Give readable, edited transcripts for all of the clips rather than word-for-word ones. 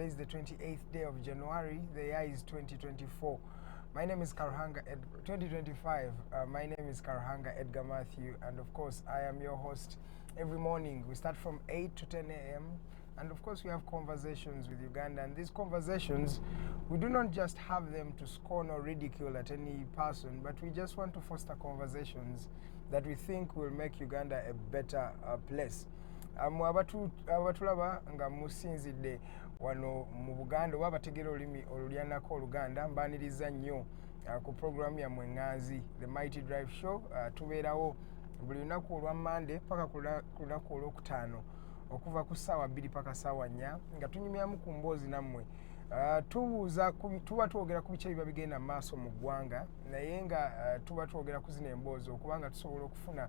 Today is the 28th day of January. The year is 2024. My name is 2025. My name is Karuhanga Edgar Matthew, and of course, I am your host. Every morning, we start from 8 to 10 a.m. And of course, we have conversations with Uganda. And these conversations, we do not just have them to scorn or ridicule at any person, but we just want to foster conversations that we think will make Uganda a better place. Abatulaba nga musinzidde wano mu Buganda oba bategera olulimi olulyanako Oluganda mbaaniriza nnyo ku programu yammwe Ŋŋanzi The Mighty Drive Show. Tubeerawo buli lunaku olwa Monday paka ku lunaku olwokutaano okuva ku ssaawa 2 paka ssaawa 4 nga tunyumyamu ku mboozi nammwe. Tuba twogera ku biki ebiba bigenda mu maaso mu ggwanga naye nga tuba twogera ku zino emboozi okuba nga tusobola okufuna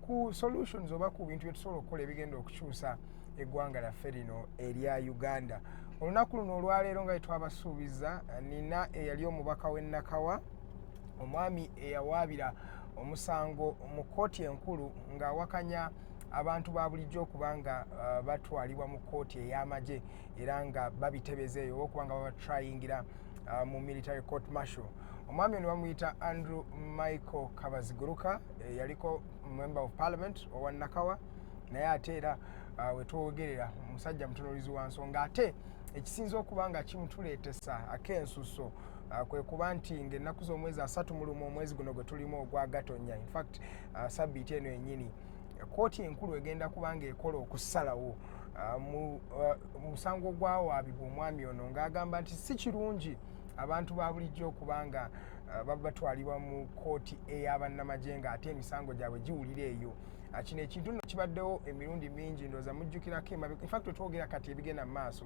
ku solutions oba ku bintu bye tusobola okukola ebigenda okukyusa eggwanga lyaffe lino erya Uganda. Olunaku luno olwaleero nga twabasuubiza nina eyali omubaka w'e Nakawa, omwami eyawaabira omusango mu kkooti enkulu ng'awakanya abantu ba bulijjo okubanga batwalibwa mu kkooti ey'amagye era nga babitebeza eyo okuba nga babatrayingira mu military court martial. Omwami ono bamuyita Andrew Kabaziguruka, yaliko member of parliament owa Nakawa, naye ate era wetwogerera omusajja mutunulizi wa nsonga. Ate ekisinza okuba nga kimutuleetesa ak'ensuso kwe kuba nti ng'ennaku z'omwezi 31 omwezi guno gwe tulimu ogwa Gatonnya, in fact sabbiiti eno yennyini kkooti enkulu egenda kuba ng'ekola okusalawo mu musango gwawaabibwa omwami ono ng'agamba nti si kirungi abantu ba bulijjo okuba nga batwalibwa mu kkooti ey'abannamagye ng'ate emisango gyabwe giwulira eyo. Kino ekintu nno kibaddewo emirundi mingi, ndowooza mujjukirako emabega. In fact twogera kati ebigenda mu maaso.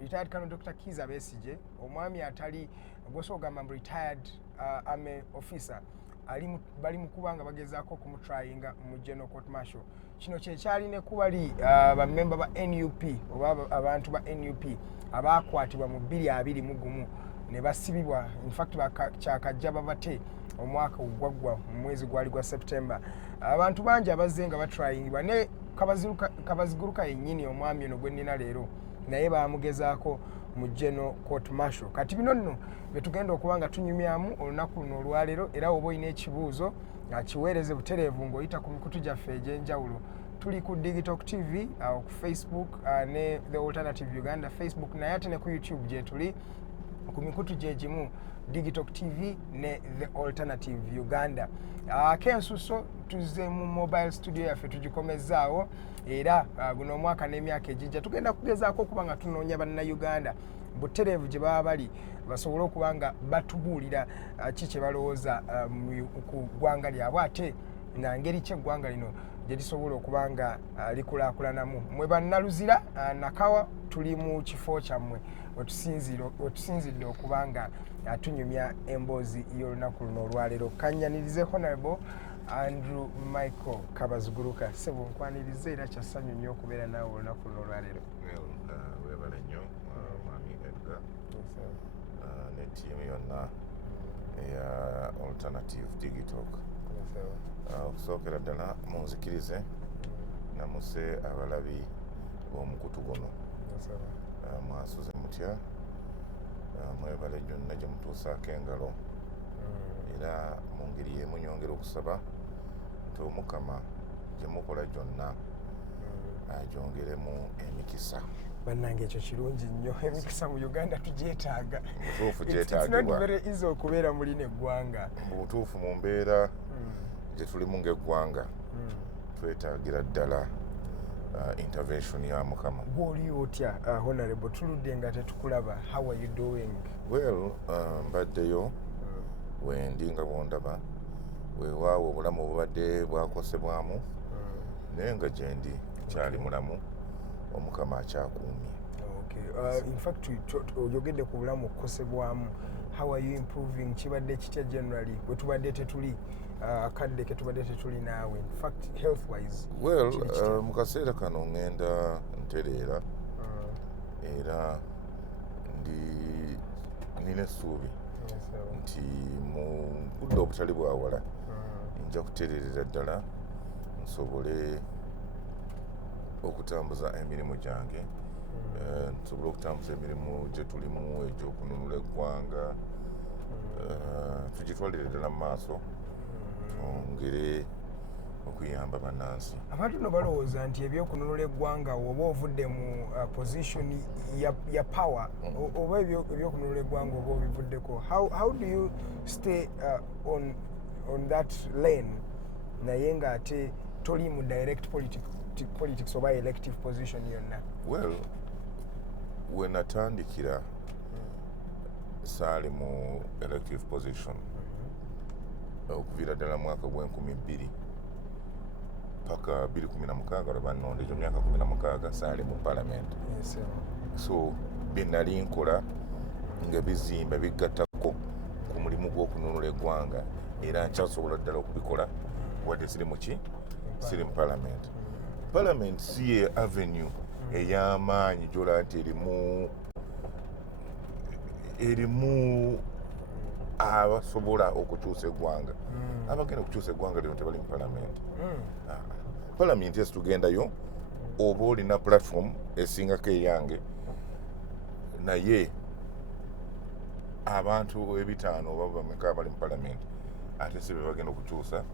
Retired Colonel Dr. Kiza Besigye, omwami atali gw'osogamba mu retired army officer, bali mu kuba nga bagezaako okumutrayinga mu general court martial. Kino kyekyalina kubali bammemba ba NUP oba abantu ba NUP abaakwatibwa mu 2021 ne basibibwa, in fact kyakajja babate omwaka ogwaggwa mu mwezi gwali gwa September. Abantu bangi abazze nga batrayingibwa ne Kabaziguruka yennyini omwami ono gwe nnina leero naye baamugezaako mu general court martial. Kati bino nno bye tugenda okuba nga tunyumyamu olunaku luno olwaleero, era oba olina ekibuuzo kiweereze butereevu ng'oyita ku mikutu gyaffe egy'enjawulo. Tuli ku Digital TV ku Facebook ne The Alternative Uganda Facebook, naye ate ne ku YouTube gye tuli ku mikutu gye gimu Digital TV ne The Alternative Uganda. Ak'ensuso tuzze mu mobile studio yaffe tugikomezaawo, era guno omwaka n'emyaka egijja tugenda kugezaako okuba nga tunoonya bannayuganda butereevu gye baba bali basobole okuba nga batubuulira ki kye balowooza ku ggwanga lyabwe, ate na ngeri ki eggwanga lino gye lisobola okuba nga likulaakulanamu. Mwe bannaluzira Nakawa tuli mu kifo kyammwe wetusinzidde okuba nga tunyumya emboozi y'olunaku luno olwaleero. Kannyanirize Honorable Andrew Kabaziguruka. Sebo nkwanirize era kyassanyu nnyo okubeera naawe olunaku luno olwaleero. Weebale nnyo Mwami Edgar ne ttiimu yonna eya Alternative Digital. Okusookera ddala munzikirize namuse abalabi b'omukutu guno. Mwasuze mutya, mwebale gyonna gye mutuusaako engalo, era mu ngeri y'emu nyongera okusaba nti Omukama gye mukola gyonna agyongeremu emikisa. Bannange ekyo kirungi nnyo, emikisa mu Uganda tugyetaaga. Butuufu gyetaagibwa. It's not very easy okubeera mu lino eggwanga. Mu butuufu mu mbeera gye tulimu ng'eggwanga twetaagira ddala intervention ya Mukama. Gw'oli otya Honorable, tuludde nga tetukulaba. How are you doing? Well, mbaddeyo wendi nga bwondaba weewaawo obulamu obubadde bwakosebwamu naye nga gye ndi kyali mulamu, Omukama akyakuumye. Okay. In fact oyogedde ku bulamu okukosebwamu. How are you improving? Kibadde kitya generally we tubadde tetuli akadde ke tubadde tetuli naawe, in fact health wise? Well, mu kaseera kano ngenda ntereera era nina essuubi nti mu budde obutali bwawala nja kutereerera ddala nsobole okutambuza emirimu gyange nsobola okutambuza emirimu gye tulimu egy'okununula eggwanga tugitwalire ddala mu maaso twongere okuyamba bannansi. Abantu no balowooza nti ebyokununula eggwanga oba ovudde mu position ya power oba ebyokununula eggwanga oba obivuddeko, how do you stay on that lane naye ng'ate toli mu direct politics oba elective position yonna? Well, we natandikira saali mu elective position okuviira ddala mwaka gw'2000 paka 2016 lwe bannonda, egyo myaka 16 saali mu parliament. So bye nali nkola nga bizimba bigattako ku mulimu gw'okununula eggwanga era nkyasobola ddala okubikola wadde siri mu parliament. Parliament si ye avenue ey'amaanyi gy'olaba nti erimu abasobola okukyusa eggwanga. Abagenda okukyusa eggwanga lino tebali mu parliament. Parliament esi tugendayo oba olina platform esingako eyange, naye abantu 5 oba bameka abali mu parliament ate si be bagenda okukyusa.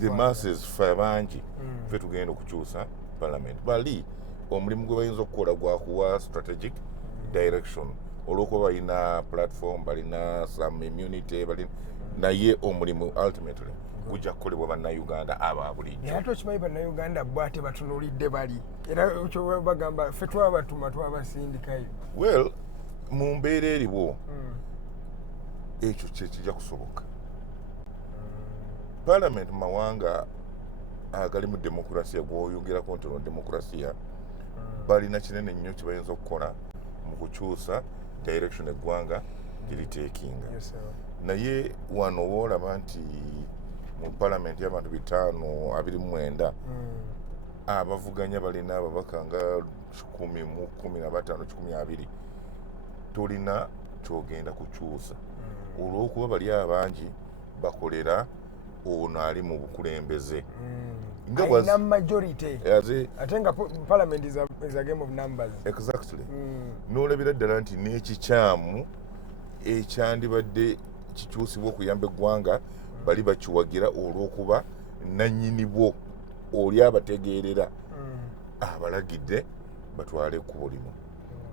The masses ffe abangi ffe tugenda okukyusa parliament. Bali omulimu gwe bayinza okukola gwakuwa strategic direction olw'okuba balina platform, balina some immunity, naye omulimu ultimately gujja kukolebwa bannayuganda aba bulijjo. Ate okimanyi bannayuganda bo ate batunuulidde bali era ekyo bagamba ffe twabatuma twabasindikayo. Well, mu mbeera eriwo ekyo kijja kusoboka. Parliament mawanga agali mu demokrasiya gwoyogerako nti ono demokrasiya balina kinene nnyo kye bayinza okukola mu kukyusa direction eggwanga giriteekinga. Naye wano woolaba nti mu parliament y'abantu 529 abavuganya balina ababaka nga 10,15,20 tolina kyogenda kukyusa olw'okuba bali abangi bakolera ono ali mu bukulembeze. Alina majority. Ate nga parliament is a game of numbers. Exactly. N'olabira ddala nti n'ekikyamu ekyandibadde kikyusibwa okuyamba eggwanga bali bakiwagira olw'okuba nannyini bwo oli abategeerera abalagidde batwale ekkubo lino.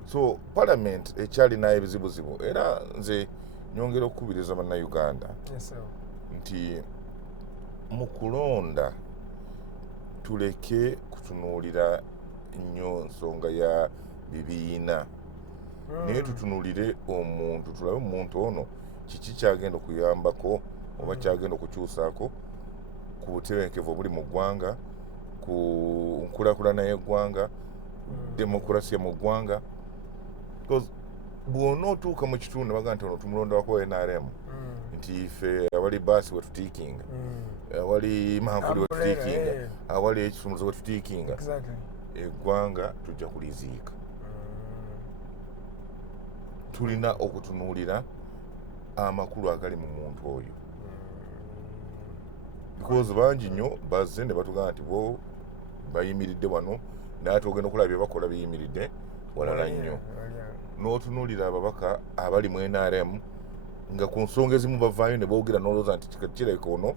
So parliament ekyalina ebizibuzibu era nze nyongera okukubiriza bannayuganda nti mu kulonda tuleke kutunuulira nnyo nsonga ya bibiina naye tutunuulire omuntu, tulabe omuntu ono kiki kyagenda okuyambako oba kyagenda okukyusaako ku butebenkevu obuli mu ggwanga, ku nkulaakulana y'eggwanga, demokrasiya mu ggwanga. Because bw'ona otuuka mu kitundu baga nti ono tumulondako NRM nti ffe awali baasi wetutiikinga, awali manvuli wetutiikinga, awali ekisumuluzo wetutiikinga, eggwanga tujja kuliziika. Tulina okutunuulira amakulu agali mu muntu oyo. Because bangi nnyo bazze ne batugamba nti bo bayimiridde wano naye ate ogenda okulaba bye bakola biyimiridde walala nnyo. N'otunuulira ababaka abali mu NRM nga ku nsonga ezimu bavaayo ne boogera n'olowooza nti kirabika ono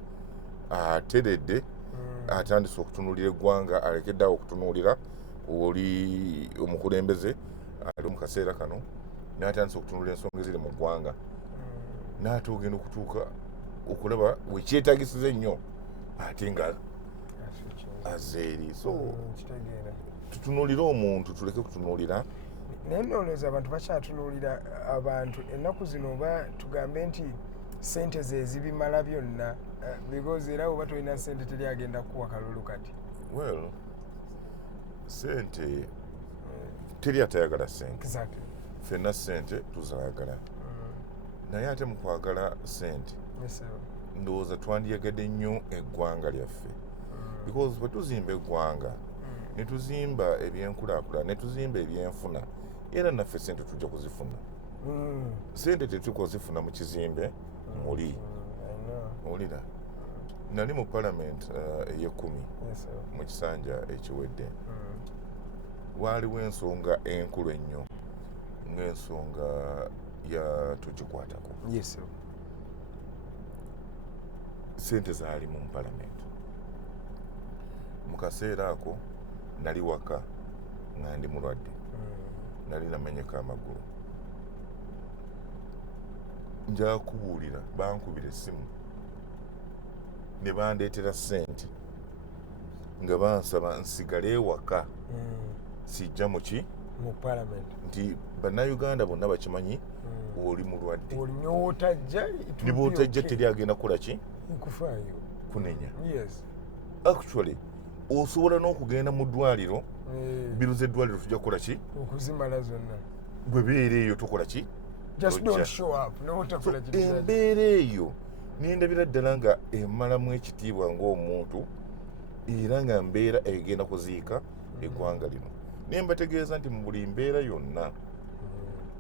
ateredde atandise okutunuulira eggwanga, alekeddeawo okutunuulira oli omukulembeze ali mu kaseera kano n'atandise okutunuulira ensonga eziri mu ggwanga. N'ate ogenda okutuuka okulaba wekyetagisize nnyo ate nga azeeri. So tutunuulire omuntu, tuleke kutunuulira. Naye nnolowooza abantu bakyatunuulira abantu ennaku zino oba tugambe nti ssente ze zibimala byonna because era oba tolina ssente teri agenda kuwa kalulu kati. Well, ssente teri atayagala ssente. Exactly. Ffenna ssente tuzaagala. Naye ate mu kwagala ssente ndowooza twandiyagadde nnyo eggwanga lyaffe. Because bwe tuzimba eggwanga ne tuzimba ebyenkulaakulana ne tuzimba ebyenfuna era naffe ssente tujja kuzifuna. Ssente tetuko zifuna mu kizimbe muli. Olira nali mu parliament ey'ekkumi mu kisanja ekiwedde. waaliwo ensonga enkulu ennyo ng'ensonga ya tugikwatako. Yes, sir. Sente zaali mu palamenti. Mu kaseera ako nali waka nga ndi mulwadde. Nali namenyeka amagulu. Nja kubuulira bankubira essimu ne bandeetera ssente nga bansaba nsigale ewaka sijja muki mu parliament nti bannayuganda bonna bakimanyi oli mulwadde ne bw'otajja teri agenda kukola ki nkufaayo kunenya. Yes. Actually osobola n'okugenda mu ddwaliro biruza eddwaliro tujja kukola ki okuzimala zonna bwe beera eyo tokola ki just don't show up n'otakola kiti. Embeera eyo nendabira ddala nga emmalamu ekitiibwa ng'omuntu era nga mbeera egenda kuziika eggwanga lino. Naye mbategeeza nti mu buli mbeera yonna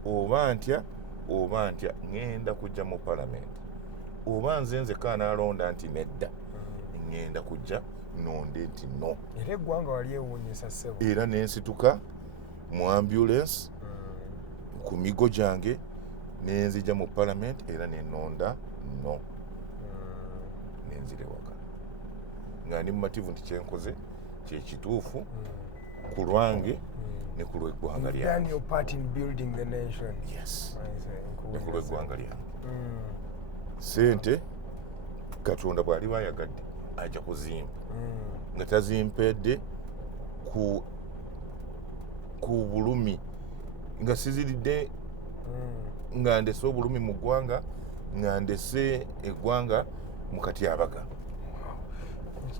oba ntya ŋŋenda kujja mu palamenti, oba nze nzekka anaalonda nti nedda ŋŋenda kujja nonde nti no. Era eggwanga wali ewuunyisa ssebo. Era ne nsituka mu ambulance ku migo gyange ne nzija mu palamenti era ne nonda no. Ne nzira ewaka nga ndi mumativu nti kyenkoze kye kituufu ku lwange ne ku lw'eggwanga lyange. Done your part in building the nation. Yes. Ne ku lw'eggwanga lyange. Sente Katonda bw'ali bayagadde ajja kuzimpa nga tazimpedde ku bulumi nga siziridde nga ndese obulumi mu ggwanga nga ndese eggwanga mu katyabaga.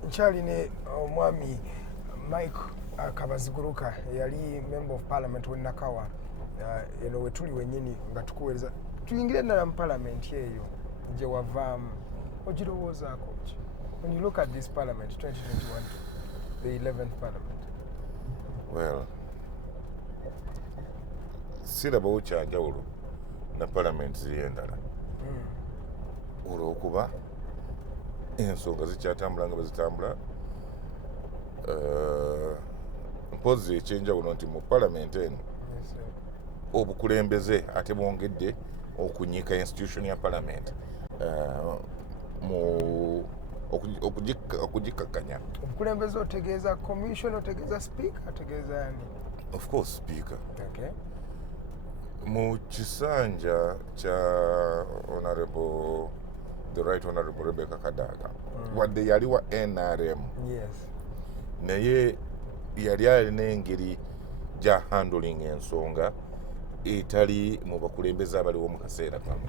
Nkyalina omwami Mike Kabaziguruka yali member of parliament we Nakawa eno we tuli wennyini nga tukuweereza tuyingire ddala mu parliament eyo gye wavaamu ogirowoozaako ki when you look at this parliament 2021 the 11th parliament? Well, sirabawo kyanjawulo na parliament ziri endala olw'okuba ensonga zikyatambula nga bwezitambula. Mpozi ekyenjawulo nti mu parliament eno obukulembeze ate bwongedde okunyiika institution ya parliament okugikakkanya. Obukulembeze otegeeza commission, otegeeza speaker, otegeeza ani? Of course speaker. Okay. Mu kisanja kya the right honorable Rebecca Kadaga wadde yali wa NRM. Yes. Naye yali alina engeri gya handling ensonga etali mu bakulembeze abaliwo mu kaseera kamu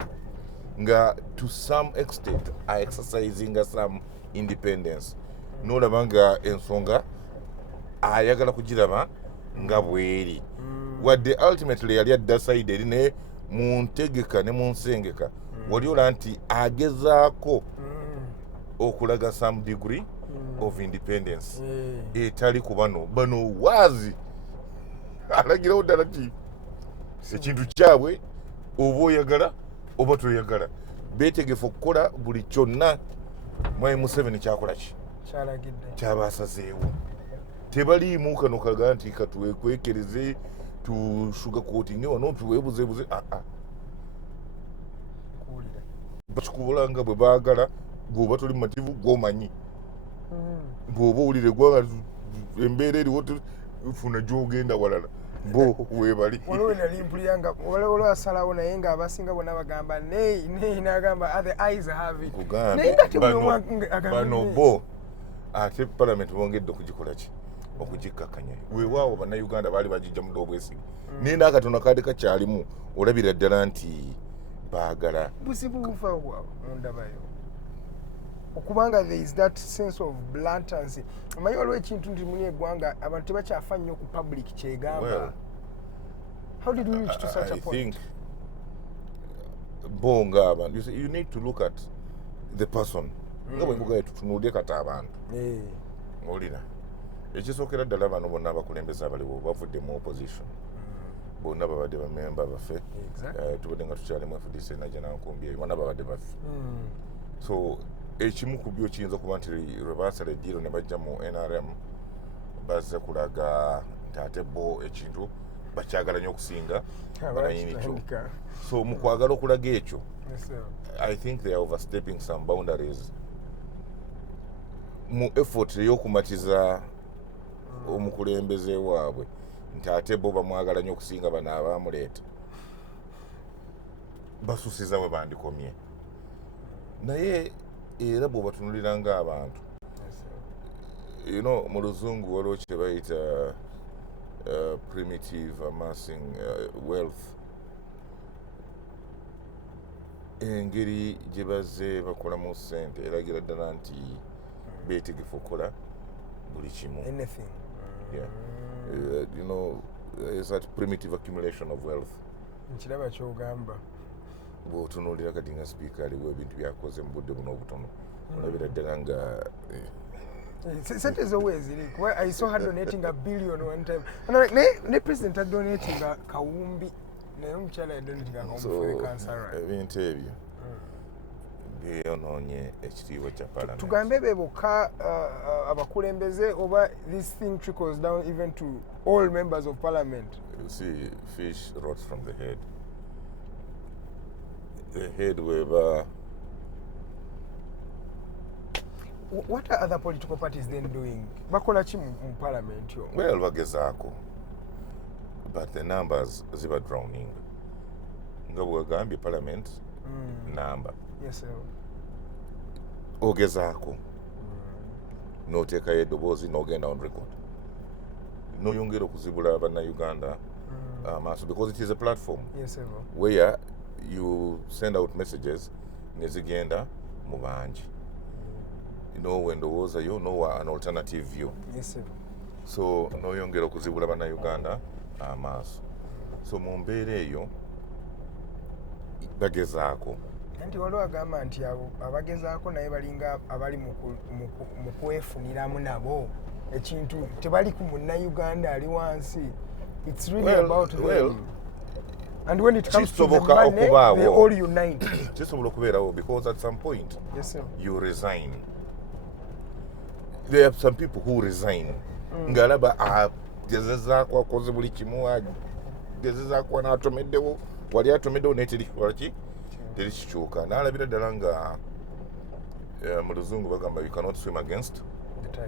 nga to some extent exercising some independence n'olaba nga ensonga ayagala kugiraba nga bweri wadde ultimately yali adda side eri ne mu ntegeka ne mu nsengeka wali olaba nti agezaako okulaga some degree of independence etali ku bano waazi alagirawo ddala ti ekintu kyabwe oba oyagala oba toyagala beetegefu okukola buli kyonna mwai Museveni kyakola ki kyabaasazeewo. Tebaliimu kano kaga nti katwekwekereze tushugacoatinge wano tuweebuzeebuze bakikubula nga bwe baagala bw'oba toli mumativu gwomanyi bw'oba owulira eggwanga embeera eriwo funa gy'ogenda walala bo weebali. Waliwo nali mpulira nga olwasalawo naye ng'abasinga bonna bagamba nei n'agamba the eyes have it. Naye nga bano bo ate palamenti bongedde okugikola ki okugikkakkanya. Weewaawo bannayuganda baali bagijja mu obwesige naye n'akatono kaali kakyalimu olabira ddala nti baagala buzibu buva mundabayo okubanga there is that sense of bluntance. Amanyi waliwo ekintu nti muli eggwanga abantu tebakyafa nnyo ku public kyegamba. How did we reach to such a point? I think bo ng'abantu you need to look at the person nga bwe mbugaye tutunuulire kati abantu ng'olira ekisookera ddala bano bonna abakulembeze abaliwo bavudde mu opposition bonna babadde bamemba baffe tubadde nga tukyalimu FDC najja nankumbi eyo bonna babadde baffe. So ekimu ku byo kiyinza okuba nti lwe baasala eddiiro ne bajja mu NRM bazze kulaga nti ate bo ekintu bakyagala nnyo okusinga bananyini kyo. So mu kwagala okulaga ekyo, I think they are overstepping some boundaries mu effort ey'okumatiza omukulembeze waabwe nti ate bo bamwagala nnyo okusinga bano abaamuleeta. Basusiza we bandikomye. Naye era bw'obatunulira ng'abantu, mu luzungu waliwo kye bayita primitive amassing wealth. Engeri gye bazze bakolamu ssente eragira ddala nti beetegefu okukola buli kimu. It's that primitive accumulation of wealth. Nkiraba ky'ogamba. Bw'otunuulira kati nga sipiika aliwo ebintu byakoze mu budde buno obutono olabira ddala nga sente ezowa eziri kuba I saw her donating $1 billion one time. Ne president adonating kawumbi naye omukyala yadonating kawumbi for the cancer run. Ebintu ebyo byonoonye ekitiibwa kya parliament. Tugambe be bokka abakulembeze oba this thing trickles down even to all members of parliament? You see, fish rots from the head. The head were. What are other political parties then doing? Bakola chi mu parliament yo? Well, bagezaako. But the numbers ziba drowning. Nga bwegambye parliament number. Yes, sir. Ogezaako. N'oteekayo eddoboozi n'ogenda on record. N'oyongera okuzibula bannayuganda amaaso because it is a platform. Yes, sir. Where you send out messages ne zigenda mu bangi. Ndowoozayo nowa an alternative view. Yes, sir. So n'oyongera okuzibula bannayuganda amaaso. So mu mbeera eyo bagezaako. Anti waliwo agamba nti abagezaako naye balinga abali mu kwefuniramu nabo ekintu tebali ku munnayuganda ali wansi. It's really about them. And when it comes to the money, they all unite. Kisobola okubeerawo because at some point yes, sir, you resign. There are some people who resign. Ngalaba gezezaako akoze buli kimu gezezaako n'atomeddewo wali atomeddewo naye terikikyuka n'alabira ddala nga mu luzungu bagamba you cannot swim against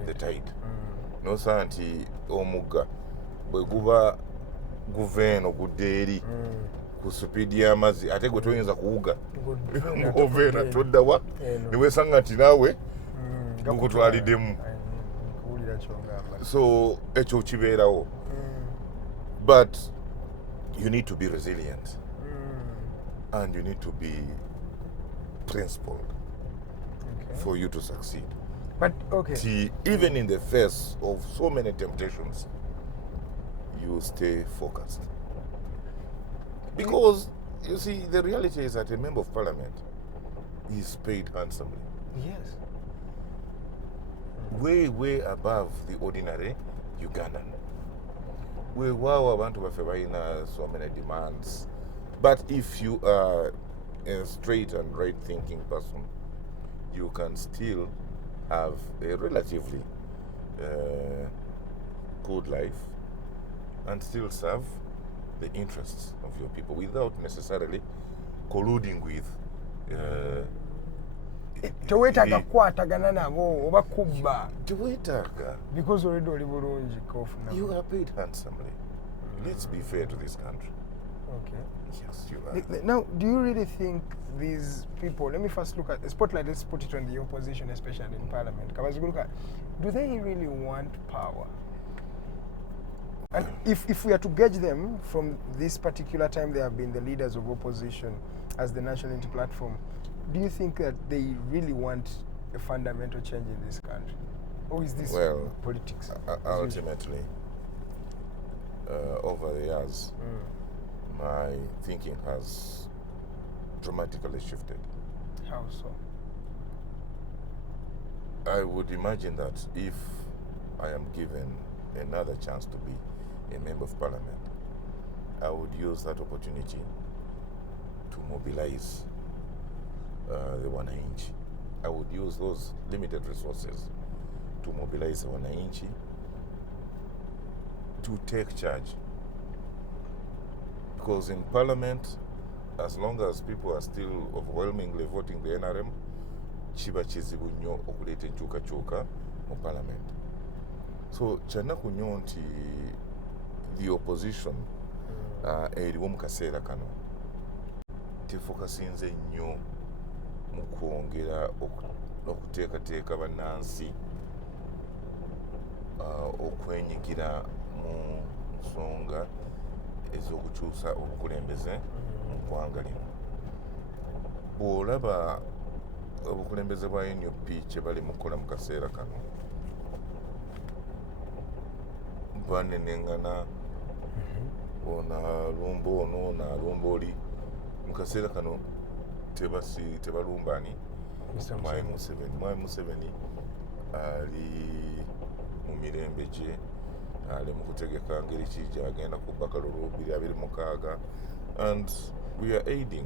the tide. Nosaa nti omugga bwe guba guva eno gudda eri ku supiidi y'amazzi ate gwe toyinza kuwuga ng'ova eno toddawa ne weesanga nti naawe gukutwaliddemu. So ekyo kibeerawo. But you need to be resilient and you need to be principled for you to succeed. But okay. Even in the face of so many temptations, you stay focused. Because, you see, the reality is that a member of parliament is paid handsomely. Yes. Way above the ordinary Ugandan. Wow, abantu baffe balina so many demands. But if you are a straight and right thinking person, you can still have a relatively good life and still serve the interests of your people without necessarily colluding with teweetaaga kukwatagana nabo oba kubba teweetaaga because already oli bulungi kofuna. You are paid handsomely. Let's be fair to this country. Okay. Yes, you are. Now, do you really think these people, let me first look at the spotlight, let's put it on the opposition, especially in parliament. Kabaziguruka, do they really want power? And if we are to gauge them from this particular time they have been the leaders of opposition as the National Unity Platform, do you think that they really want a fundamental change in this country? Or is this politics? Ultimately, over the years, my thinking has dramatically shifted. How so? I would imagine that if I am given another chance to be a member of parliament, I would use that opportunity to mobilize the wananchi. I would use those limited resources to mobilize the wananchi to take charge. Because in Parliament, as long as people are still overwhelmingly voting the NRM, kiba kizibu nnyo okuleeta enkyukakyuka mu Parliament. So kyanaku nnyo nti the opposition eriwo mu kaseera kano tefokasinze nnyo mu kwongera okuteekateeka bannansi okwenyigira mu nsonga ez'okukyusa obukulembeze mu ggwanga lino. Bw'olaba obukulembeze bwa NUP kye bali mu kukola mu kaseera kano, banenengana, ono alumba ono, ono alumba oli. Mu kaseera kano tebalumba ani? Mwai Museveni. Mwai Museveni ali mu mirembe gye, ali mu kutegeka ngeri ki gy'agenda kubba kalulu 2026, and we are aiding.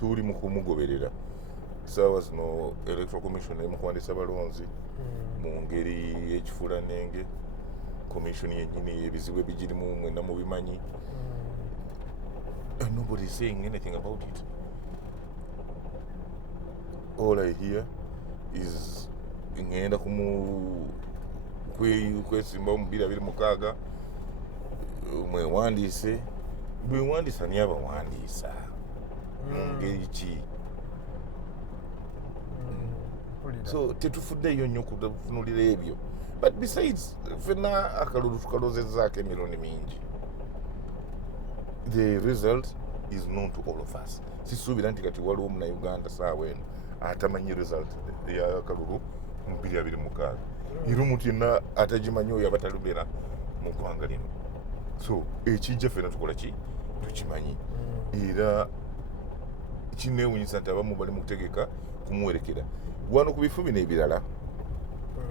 Tuli mu kumugoberera. Saawa zino Electoral Commission eri mu kuwandiisa balonzi mu ngeri y'ekifuulanenge. Commission yennyini ebizibu ebigirimu mwenna mubimanyi. And nobody is saying anything about it. All I hear is ngenda kwesimbawo mu 2026 mwewandiise. Bwewandiisa ni abawandiisa mu ngeri ki? So tetufuddeyo nnyo kufunulira ebyo. But besides, fenna akalulu tukalozezzaako emirundi mingi. The result is known to all of us. Sisuubira nti kati waliwo Munnayuganda saawa eno atamanyi result y'akalulu mu 2026. Era omuntu yenna atagimanyi oyo aba talubera mu ggwanga lino. So ekijja ffenna tukola ki? Tukimanyi. Era kineewuunyisa nti abamu bali mu kutegeka kumuwerekera. Wano ku bifo bino ebirala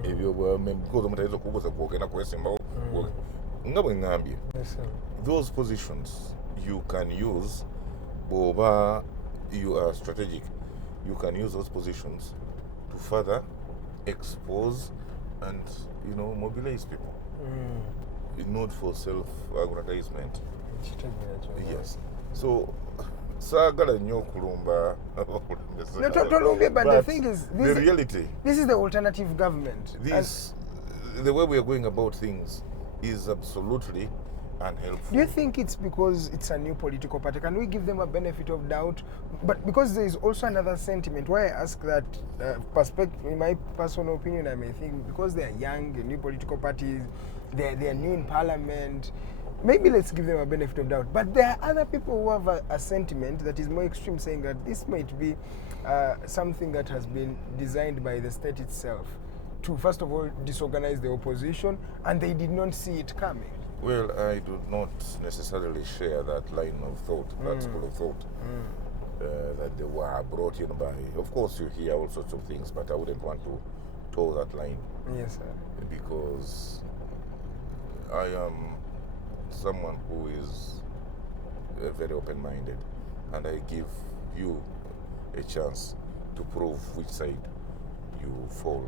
ebyo because omuntu ayinza okubuuza kwogenda kwesimbawo nga bwe ŋŋambye, those positions you can use bw'oba you are strategic. You can use those positions to further expose and mobilize people, not for self-aggrandizement. Yes. So saagala nnyo okulumba abakulembeze. No, tolumbe, but the thing is, the reality, this is the alternative government. The way we are going about things is absolutely unhelpful. Do you think it's because it's a new political party? Can we give them a benefit of doubt? But because there is also another sentiment, why I ask that perspective, in my personal opinion, I may think because they are young, a new political parties, they are new in Parliament, maybe let's give them a benefit of doubt. But there are other people who have a sentiment that is more extreme, saying that this might be something that has been designed by the state itself to, first of all, disorganize the opposition, and they did not see it coming. Well, I do not necessarily share that line of thought, that school of thought, that they were brought in by. Of course, you hear all sorts of things, but I wouldn't want to toe that line. Yes, sir. Because I am someone who is very open-minded, and I give you a chance to prove which side you fall.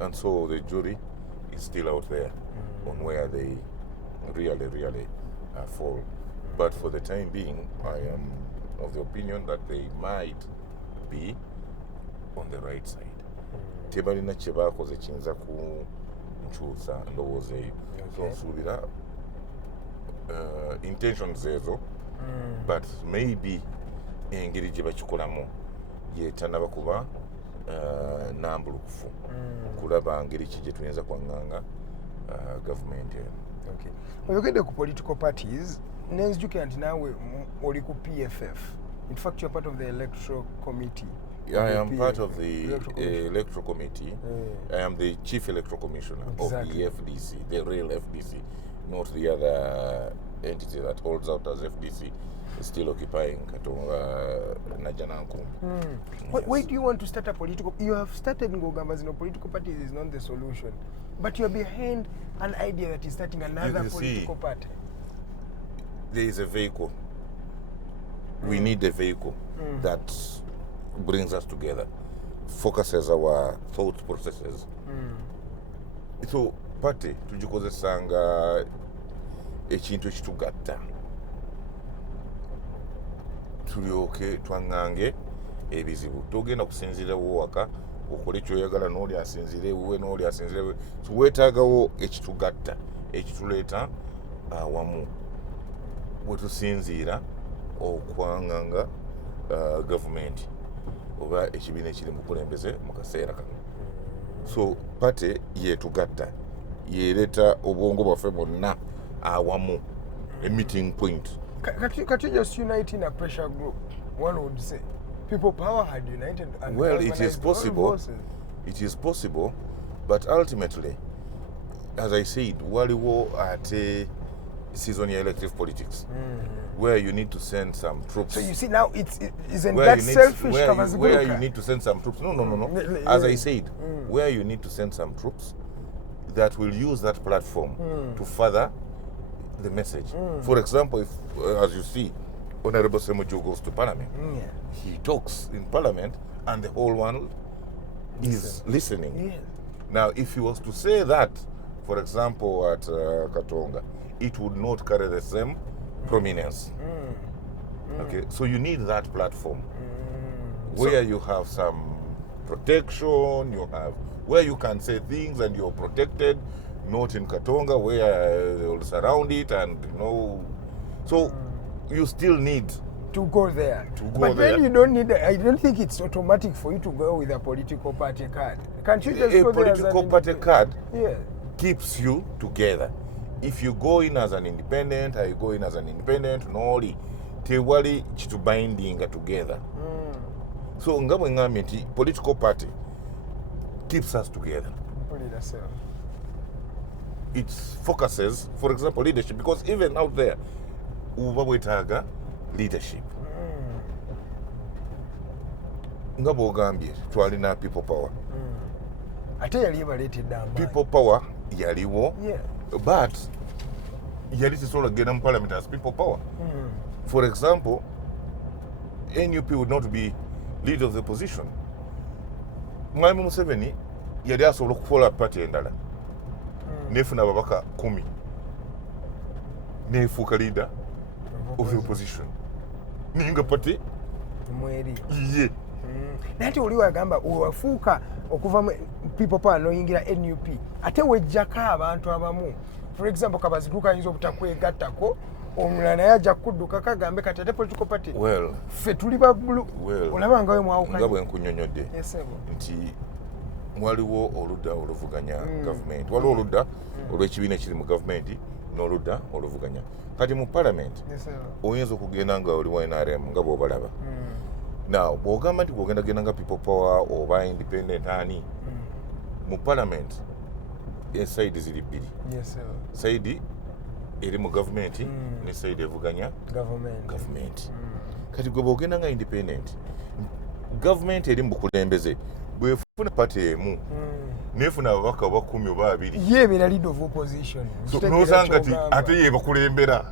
And so the jury is still out there on where they really fall. But for the time being, I am of the opinion that they might be on the right side. Tebalina kye baakoze kiyinza kunkyusa ndowooza eyo. So nsuubira intentions ezo, but maybe engeri gye bakikolamu yeetannaba kuba nambulukufu kulaba ngeri ki gye tuyinza kwaŋŋanga gavumenti eno. Okay. Oyogedde ku political parties, nenzijukira nti naawe oli ku PFF. In fact, you're part of the electoral committee. I am part of the electoral committee. I am the chief electoral commissioner of the FDC, the real FDC, not the other entity that holds out as FDC, still occupying Najanankum. Why do you want to start a political? You have started Ngogambazino. Political parties is not the solution, but you're behind an idea that is starting another political party. There is a vehicle. We need a vehicle that brings us together, focuses our thought processes. So party tugikozesanga ekintu ekitugatta tulyoke twaŋŋange ebizibu togenda kusinziira waka okole kyoyagala n'oli asinzire wuwe n'oli asinzire wuwe weetaagawo ekitugatta ekituleeta awamu wetusinziira okwaŋŋanga gavumenti oba ekibiina ekiri mu bukulembeze mu kaseera kano so pate yeetugatta yeereeta obwongo bwaffe bwonna awamu a meeting point. Can't you just unite in a pressure group? One would say people power had united and well it is possible, but ultimately as I said waliwo ate season elective politics where you need to send some troops. So you see now isn't that selfish, Kabaziguruka? Where you need to send some troops. No. As I said, where you need to send some troops that will use that platform to further the message. For example, if as you see, Honorable Semuju goes to Parliament, he talks in Parliament and the whole world is listening. Now, if he was to say that, for example, at Katonga, it would not carry the same prominence. Okay, so you need that platform where you have some protection, you have where you can say things and you're protected, not in Katonga where they will surround it and so you still need to go there. But then you don't need I don't think it's automatic for you to go with a political party card. Can't you just go there as an political party card keeps you together. If you go in as an independent, I go in as an independent, noli tewali chitu binding together. So ngabwe ngamye nti political party keeps us together. It focuses, for example, leadership, because even out there, uba bwetaaga leadership. Ngabo ogambye twalina people power. Ate yali ebaleetedde amaanyi. People power yaliwo, but yali tesobola kugenda mu parliament as people power. For example, NUP would not be leader of the opposition. Mwalimu Museveni yali asobola okufuula party endala nefuna ababaka 10 nefuuka leader of the opposition ninga party mweri ye nati oli wagamba wafuuka okuva mu people power noyingira NUP ate wejjako abantu abamu, for example Kabaziguruka ayinza obutakwegattako omulala naye ajja kudduka kagambe kati ate political party ffe tuli babbulu olaba nga we mwawukanye nga bwe nkunyonyodde nti waliwo oludda oluvuganya gavumenti, waliwo oludda olw'ekibiina ekiri mu gavumenti n'oludda oluvuganya. Kati mu parliament oyinza okugenda nga oli wa NRM nga bw'obalaba. Now bw'ogamba nti bw'ogendagenda nga people power oba independent ani mu parliament esayidi ziri bbiri, sayidi eri mu gavumenti ne sayidi evuganya gavumenti. Kati gwe bw'ogenda nga independent, gavumenti eri mu bukulembeze bwefuna pati emu nefuna ababaka oba 10 oba 2 ye beera leader of opposition nosanga ti ate ye bakulembera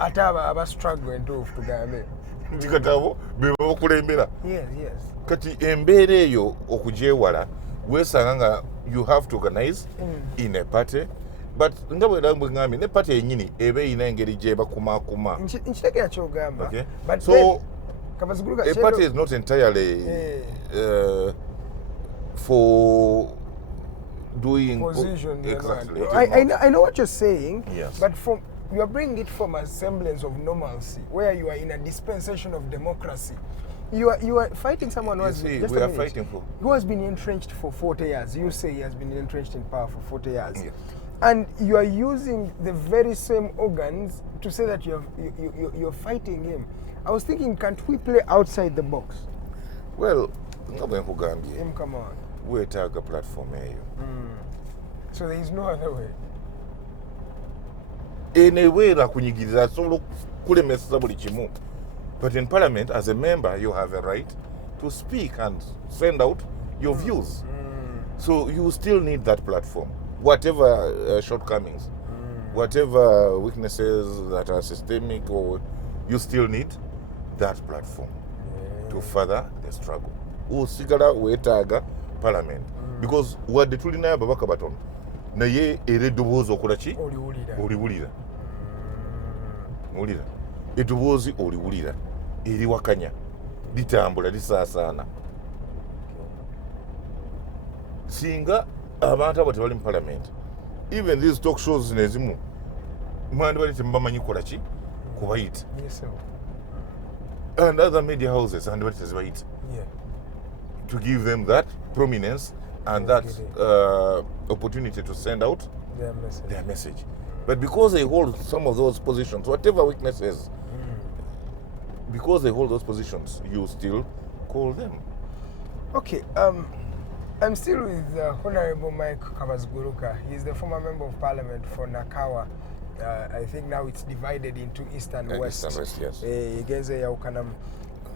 ate aba struggle entuufu tugambe nti kati abo be bakulembera. Kati embeera eyo okugyewala weesanga nga you have to organize in a party, but nga bwe ngambye ne party yennyini eba eyina engeri gyebakumakuma. Nkitegera kyogamba, so a party is not entirely for doing position. Exactly. I know what you're saying, but you are bringing it from a semblance of normalcy, where you are in a dispensation of democracy. You are fighting someone who has who has been entrenched for 40 years. You say he has been entrenched in power for 40 years. And you are using the very same organs to say that you're fighting him. I was thinking, can't we play outside the box? Well, nga bwe nkugambye come on. Weetaaga platform eyo. So there is no other way. Eneweera kunyigiriza asobola okulemesa buli kimu. But in parliament, as a member, you have a right to speak and send out your views. So you still need that platform. Whatever shortcomings, whatever weaknesses that are systemic, or you still need that platform to further the struggle. Usigala weetaaga parliament. Because wadde tulinayo ababaka batono naye era eddoboozi okola ki oliwulira oliwulira wulira eddoboozi oliwulira eriwakanya litambula lisaasaana singa abantu abo tebali mu parliament even these talk shows nezimu mwandi bali temubamanyi kukola ki kubayita and other media houses and bali tezibayita to give them that prominence and that opportunity to send out their message. But because they hold some of those positions, whatever weaknesses, because they hold those positions, you still call them. Okay, I'm still with Honorable Mike Kabaziguruka. He's the former member of parliament for Nakawa. I think now it's divided into East and West. East and West, yes.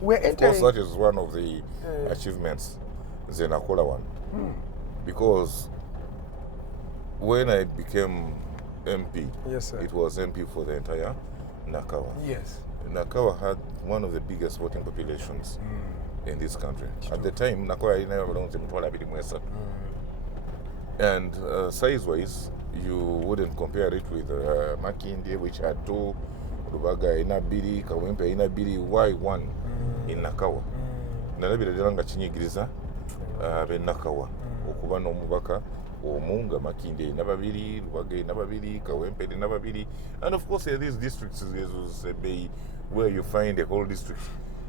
We're entering... Of course, that is one of the achievements, the Nakola one. Because when I became MP, yes, sir, it was MP for the entire Nakawa. Yes. Nakawa had one of the biggest voting populations in this country. At the time, Nakawa never belonged to Mtwala Bilimwesa. And size-wise, you wouldn't compare it with Makindye, which had 2, Rubaga inabiri, Kawempe inabiri, why 1 in Nakawa? Nalabira dilanga chinyigiriza be Nakawa. Okuba n'omubaka omunga Makindye inababiri, Rubaga inababiri, Kawempe inababiri. And of course, these districts where you find a whole district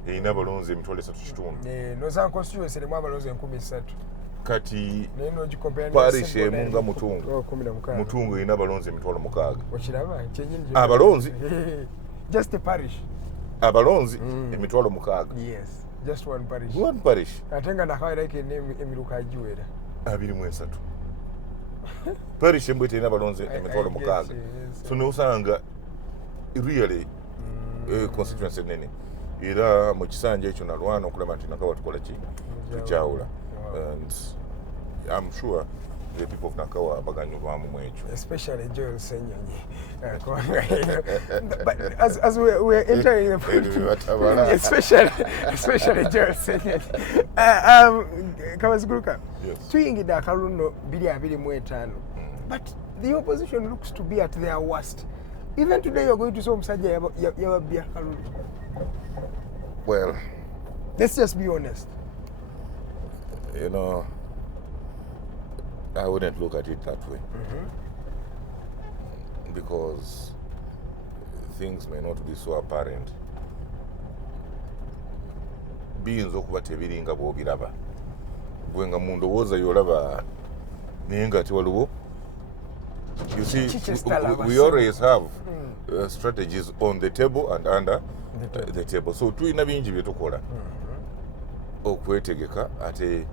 inabalonze emitwalo 3 noza constituency emu abalonze 13 kati parish emu nga mutungu erina abalonzi emitwalo 6 okiraba abalonzi just a parish abalonzi emitwalo 6 yes just one parish ate nga nakaweraiko emiruka agiwera 23 parish emu erina abalonzi emitwalo 6 so nosanga really constituency nene era mu kisanja ekyo nalwana okulaba nti Nakawa tukola ki tukyawula and I'm sure the people of Nakawa baganyulwamu mu ekyo especially Joel Senyonyi but as we're entering the especially Joel Senyonyi Kabaziguruka tuyingidde akalulu 2025 but the opposition looks to be at their worst. Even today you're going to see omusajja yababbya akalulu. Well, let's just be honest. You know, I wouldn't look at it that way. Because things may not be so apparent. Biyinza okuba tebiringa bw'obiraba. Gwe nga mu ndowooza y'olaba naye nga tewaliwo. You see, we always have strategies on the table and under the table. So tuyina bingi bye tukola okwetegeka ate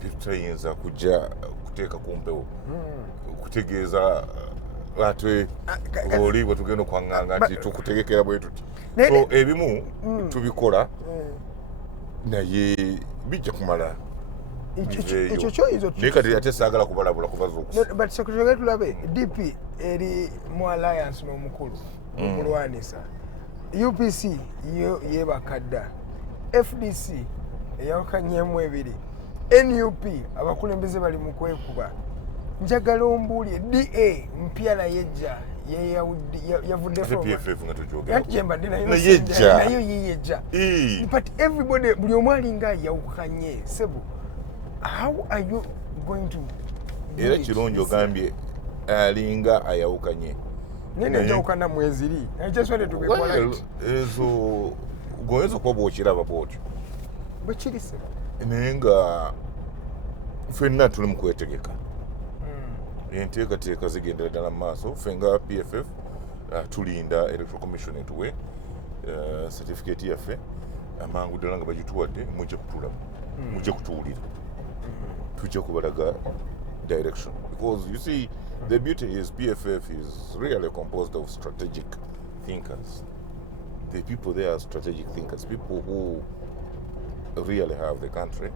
tutayinza kujja kuteeka ku mpewo kutegeeza ate oli bwe tugenda okwaŋŋanga nti tukutegekera bwe tuti so ebimu tubikola naye bijja kumala ekyo kyoyinza naye kati ate saagala kubalabula kubazuukusa but secretary tulabe DP eri mu alliance n'omukulu okulwanisa UPC yebakadda FDC eyawakanyemu 2 NUP abakulembeze bali mu kwekuba njagala ombuulye DA mpya naye ejja yavudde nayo yiyejja but everybody buli omu alinga ayawukanye sebo how are you going to era kirungi ogambye alinga ayawukanye nene njawukana mweziri I just wanted to be polite ezo goyinza okuba bw'okiraba bw'otyo bwe kiri sebo naye nga ffenna tuli mu kwetegeka enteekateeka zigendera ddala mu maaso ffe nga PFF tulinda electoral commission etuwe certificate yaffe amangu ddala nga bagituwadde mujja kutulamu mujja kutuwulira tujja kubalaga direction because you see the beauty is PFF is really composed of strategic thinkers. The people there are strategic thinkers, people who really have the country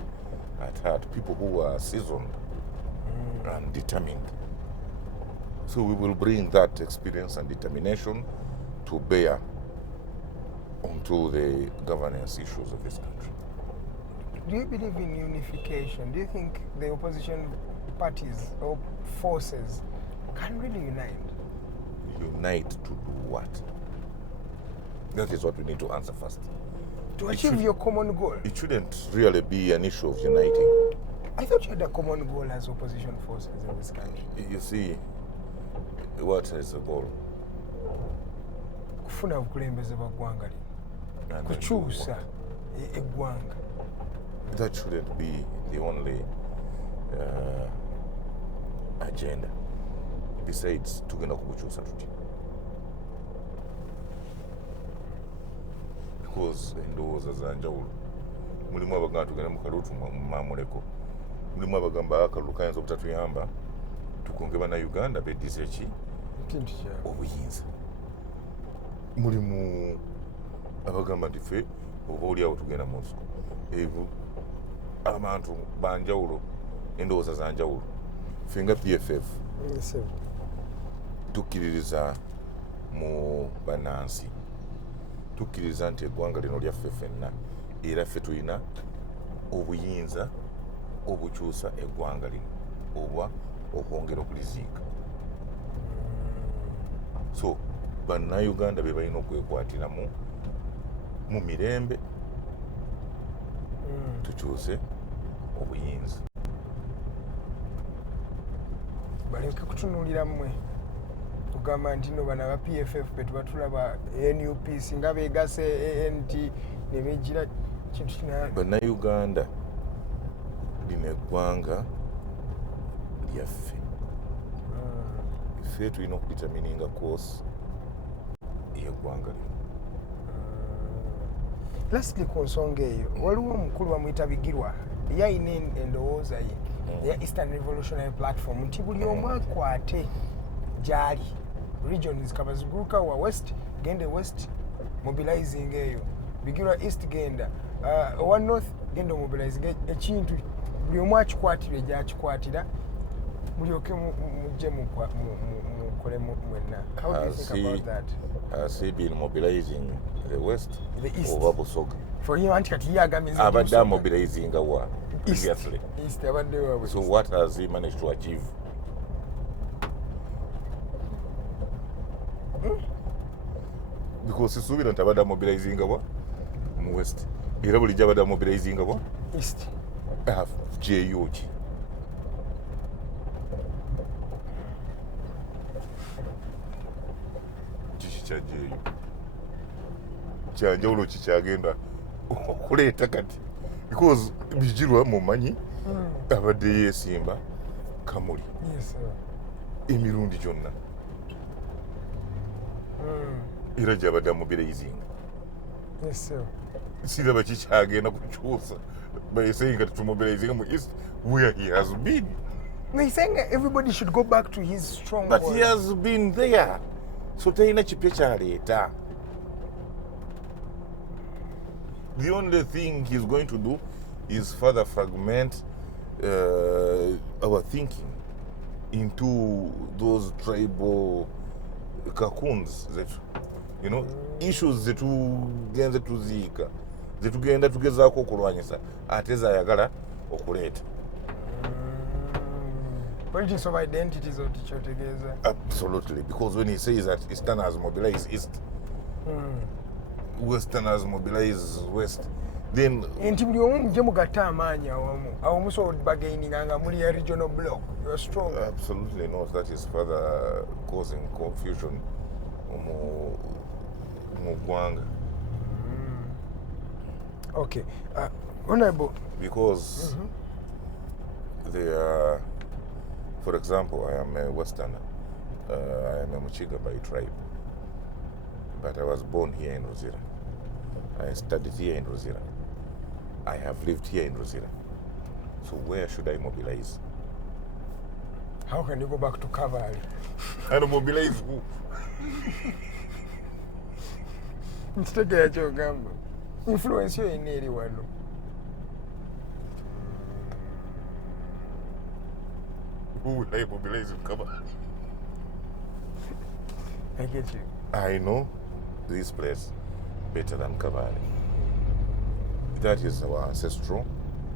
at heart, people who are seasoned and determined. So we will bring that experience and determination to bear onto the governance issues of this country. Do you believe in unification? Do you think the opposition parties or forces can really unite. Unite to do what? That is what we need to answer first. To achieve your common goal. It shouldn't really be an issue of uniting. I thought you had a common goal as opposition forces in this country. You see, what is the goal? Kufuna bukulembeze bwa ggwanga lino. Kukyusa eggwanga. That shouldn't be the only agenda. Besides, tugenda kubukyusa tuti. Because endowooza za njawulo. Mulimu abagamba tugenda mu kalulu tumamuleko. Mulimu abagamba akalulu kayinza obutatuyamba tukunge bannayuganda beddiza eki obuyinza. Mulimu abagamba nti ffe oba oliawo tugenda mu nsiko. Ebyo abantu banjawulo, endowooza za njawulo. Ffe nga PFF tukkiririza mu bannansi. Tukkiririza nti eggwanga lino lyaffe ffenna era ffe tulina obuyinza obukyusa eggwanga lino oba okwongera okuliziika. So bannayuganda be balina okwekwatiramu mu mirembe tukyuse obuyinza. Baleke kutunuulira mmwe tugamba nti no bano aba PFF be tuba tulaba NUP singa beegase ANT ne beegira kintu kina. Bannayuganda lino eggwanga lyaffe. Ffe tulina okuditamininga course y'eggwanga lino. Lastly ku nsonga eyo waliwo omukulu bamuyita Bigirwa yayina endowooza ye eya Eastern Revolutionary Platform nti buli omu akwate gyali regions Kabaziguruka wa West gende West mobilizing eyo Bigirwa East genda owa North genda mobilizing ekintu buli omu akikwatire gyakikwatira mulyoke mujje mukole mwenna. How do you think about that? Has he been mobilizing the West? The East. Oba Busoga? For him anti kati yagamize abadde mobilizing wa East. Previously. East abadde wa. So what has he managed to achieve? Because sisuubira nti abadde mobilizing wa mu West era bulijjo abadde mobilizing wa East. JU ki? Kiki kya JU? Kyanjawulo ki kyagenda okuleeta kati? Because Bigirwa mumanyi abadde yeesimba Kamuli. Yes, sir. Emirundi gyonna. Era gy'abadde mobilizing. Yes, sir. Siraba kikyagenda kukyusa by saying that to mobilizing mu East where he has been. No, he's saying everybody should go back to his stronghold. But he has been there. So talina kipya kyaleeta. The only thing he's going to do is further fragment our thinking into those tribal cocoons that, you know, issues zetugenze tuziika zetugenda tugezaako okulwanyisa ate zayagala okuleeta. Politics of identities or tichotegeza. Absolutely, because when he says that Easterners mobilize East, Westerners mobilize West, then nti buli omu mujje mugatta amaanyi awo musobola bagaininga nga muli a regional block. You're strong. Absolutely not. That is further causing confusion mu ggwanga. Okay. Honorable. Because they are, for example, I am a Westerner. I am a Muchiga by tribe. But I was born here in Ruzira. I studied here in Ruzira. I have lived here in Ruzira. So where should I mobilize? How can you go back to cavalry? And mobilize who? Nkitegera kyogamba. Influence yo yenna eri wano. Who will I mobilize in Kabale? I get you. I know this place better than Kabale. That is our ancestral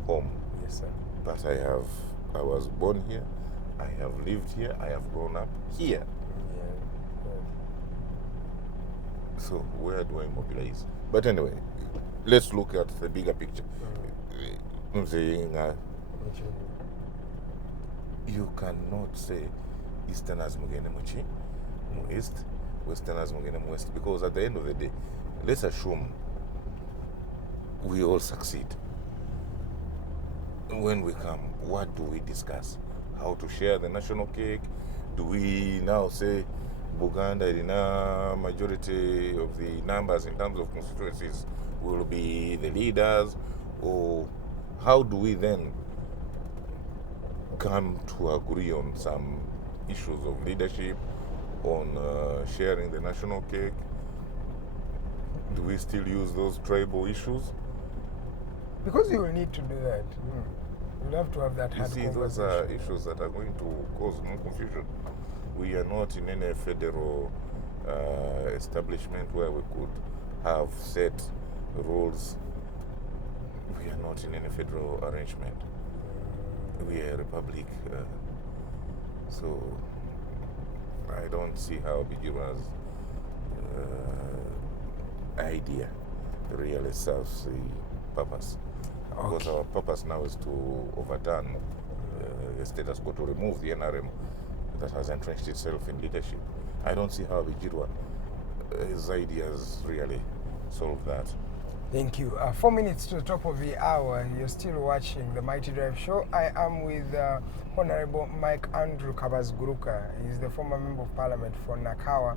home. Yes, sir. But I have I was born here, I have lived here, I have grown up here. So where do I mobilize? But anyway, let's look at the bigger picture. I'm saying you cannot say Easterners mugende muchi mu East, Westerners mugende mu West, because at the end of the day, let's assume we all succeed. When we come, what do we discuss? How to share the national cake? Do we now say Buganda in a majority of the numbers in terms of constituencies will be the leaders? Or how do we then come to agree on some issues of leadership, on sharing the national cake? Do we still use those tribal issues? Because you will need to do that. You'll have to have that hard conversation. Those are issues that are going to cause more confusion. We are not in any federal establishment where we could have set rules. We are not in any federal arrangement. We are a republic. So I don't see how Bijira's idea really serves the purpose. Because our purpose now is to overturn a status quo, to remove the NRM that has entrenched itself in leadership. I don't see how Bijira's ideas really solve that. Thank you. 4 minutes to the top of the hour. You're still watching the Mighty Drive Show. I am with Honorable Mike Andrew Kabaziguruka. He's the former Member of Parliament for Nakawa,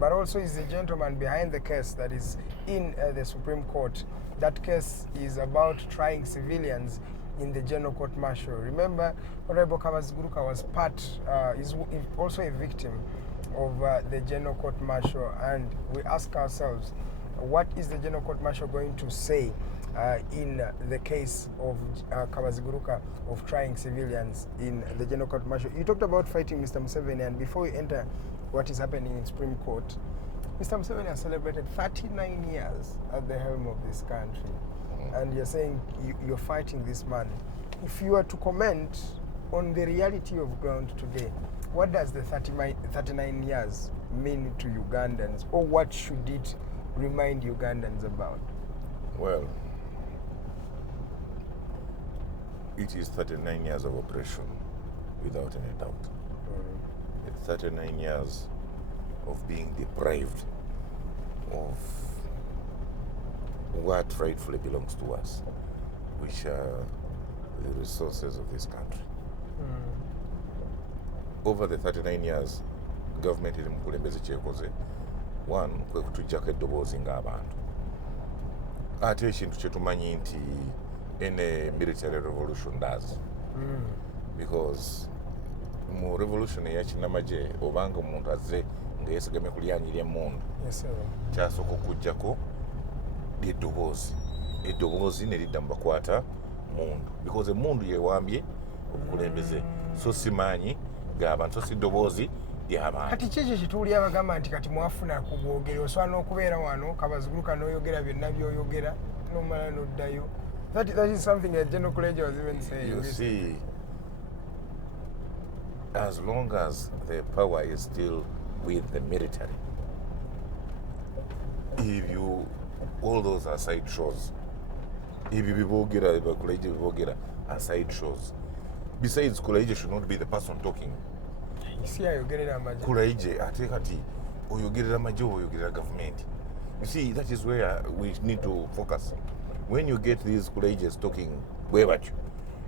but also is the gentleman behind the case that is in the Supreme Court. That case is about trying civilians in the General Court Martial. Remember, Honorable Kabaziguruka was is also a victim of the General Court Martial, and we ask ourselves, what is the General Court Martial going to say in the case of Kabaziguruka of trying civilians in the General Court Martial? You talked about fighting Mr. Museveni, and before we enter what is happening in Supreme Court, Mr. Museveni has celebrated 39 years at the helm of this country, and you're saying you're fighting this man. If you were to comment on the reality of ground today, what does the 39 years mean to Ugandans, or what should it remind Ugandans about? Well, it is 39 years of oppression, without any doubt. It's 39 years of being deprived of what rightfully belongs to us, which are the resources of this country. Over the 39 years, government iri mukulembeze kyekoze, one, kwe kutujjako eddoboozi ng'abantu. Ate ekintu kye tumanyi nti any military revolution does. Because mu revolution eyakinamagye, obanga omuntu azze nga yeesigamye ku lyanyi ly'emmundu, kyasooka okuggyako ly'eddoboozi. Eddoboozi ne lidda mu bakwata mundu. Because emmundu yeewambye obukulembeze. So si maanyi g'abantu, so si ddoboozi ly'abantu. Kati kyekyo kituuli abagamba nti kati mwafuna ku bwogere, osobola n'okubeera wano Kabaziguruka n'oyogera byonna by'oyogera n'omala n'oddayo. That is something that General Kuleja was even saying. You see, as long as the power is still with the military, all those are side shows. If Kuleja are side shows. Besides, Kuleja should not be the person talking. Kuleja, ate kati oyogerera amagye oyogerera government. You see, that is where we need to focus. When you get these Kulejas talking,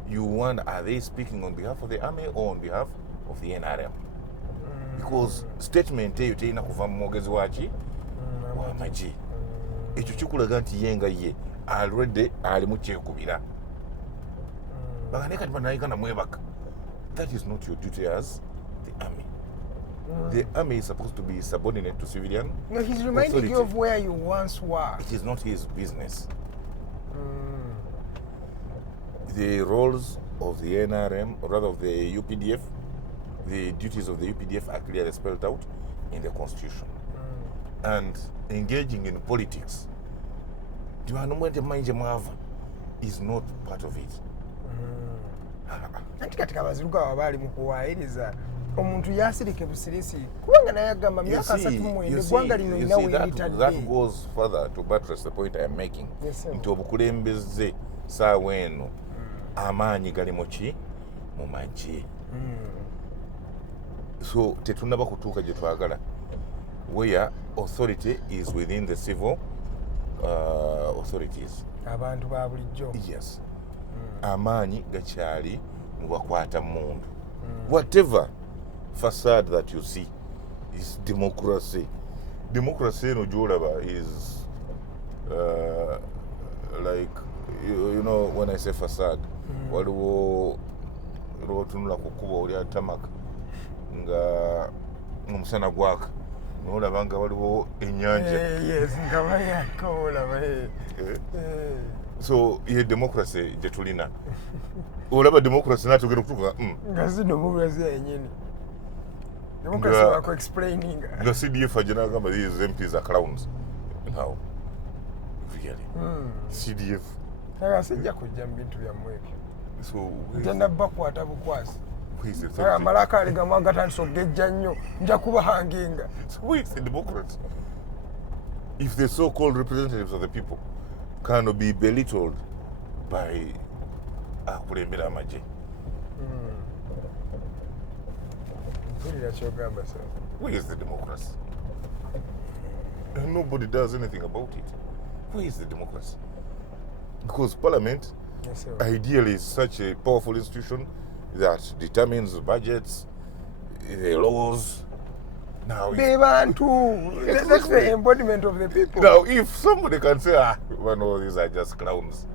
you wonder, are they speaking on behalf of the army or on behalf of the NRM? Because statement eyo terina kuva mu mwogezi waki w'amagye. Ekyo kikulaga nti ye nga ye already ali mu kyekubira. Bagane kati banayigana mwebaka. That is not your duty as the army. The army is supposed to be subordinate to civilian. No, he's reminding authority. you of where you once were. It is not his business. The roles of the NRM, or rather of the UPDF, the duties of the UPDF are clearly spelled out in the Constitution. And engaging in politics is not part of it. anti kati Kabaziruka waba ali mu kuwaayiriza omuntu yasirike busirisi kubanga naye agamba myaka 39 eggwanga lino lina weeritadde. That goes further to buttress the point I am making. Nti obukulembeze saawa eno amaanyi gali mu ki mu magye. So tetunaba kutuuka gye twagala where authority is within the civil authorities. Abantu ba bulijjo. Yes. Amaanyi gakyali mu bakwata mundu. Whatever facade that you see is democracy. Democracy eno gyolaba is like you know when I say facade waliwo lwotunula ku kkubo oli atamaka nga omusana gwaka nolaba nga waliwo ennyanja. Yes, nga bayakoola so ye democracy gye tulina olaba democracy natugenda okutuuka nga si democracy yennyini democracy wako explaining nga CDF agye n'agamba these MPs are clowns. No, really. CDF sijja kujja mu bintu byammwe ebyo so ntenda bakwata bukwasi amalaka aligamu agatandisa okugejja nnyo nja kubahanginga. So where is the democracy if the so-called representatives of the people can be belittled by akulembera amagye? mpulira kyogamba sa Where is the democracy? And nobody does anything about it. Where is the democracy? Because Parliament ideally is such a powerful institution that determines the budgets, the laws. Now, that's the embodiment of the people. Now, if somebody can say, well, these are just clowns,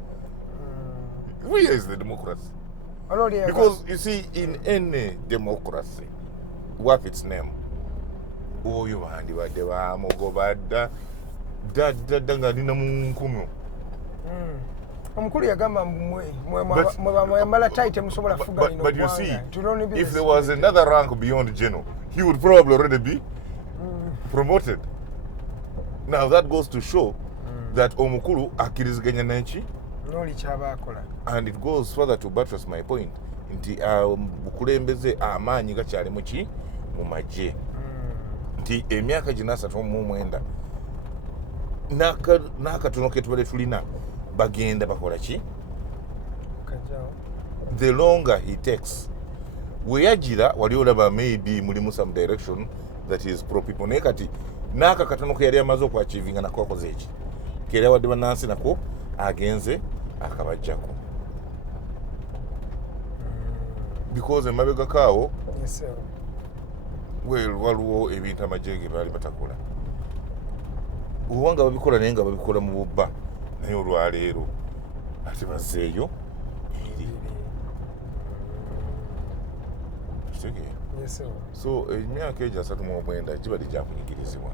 where is the democracy? Because you see, in any democracy, worth its name, omukulu yagamba mwemala taite musobola kufuga lino. But you see, if there was another rank beyond general, he would probably already be promoted. Now that goes to show that omukulu akiriziganya nanchi noli kyabakola. And it goes further to buttress my point nti bukulembeze amaanyi gakyali muki mu magye nti emyaka gina 39 n'akatono ke tubadde tulina bagenda bakola ki. The longer he takes weyagira wali olaba maybe mulimu some direction that is pro people naye kati n'aka katono ke yali amaze okwachivinga nako akoze eki kera wadde bannansi nako agenze akabajjako because emabega kaawo waliwo ebintu amagye ge baali batakola obanga babikola naye nga babikola mu bubba naye olwaleero ate bazzeeyo eri so emyaka egyo 39 gibadde gyakunyigirizibwa.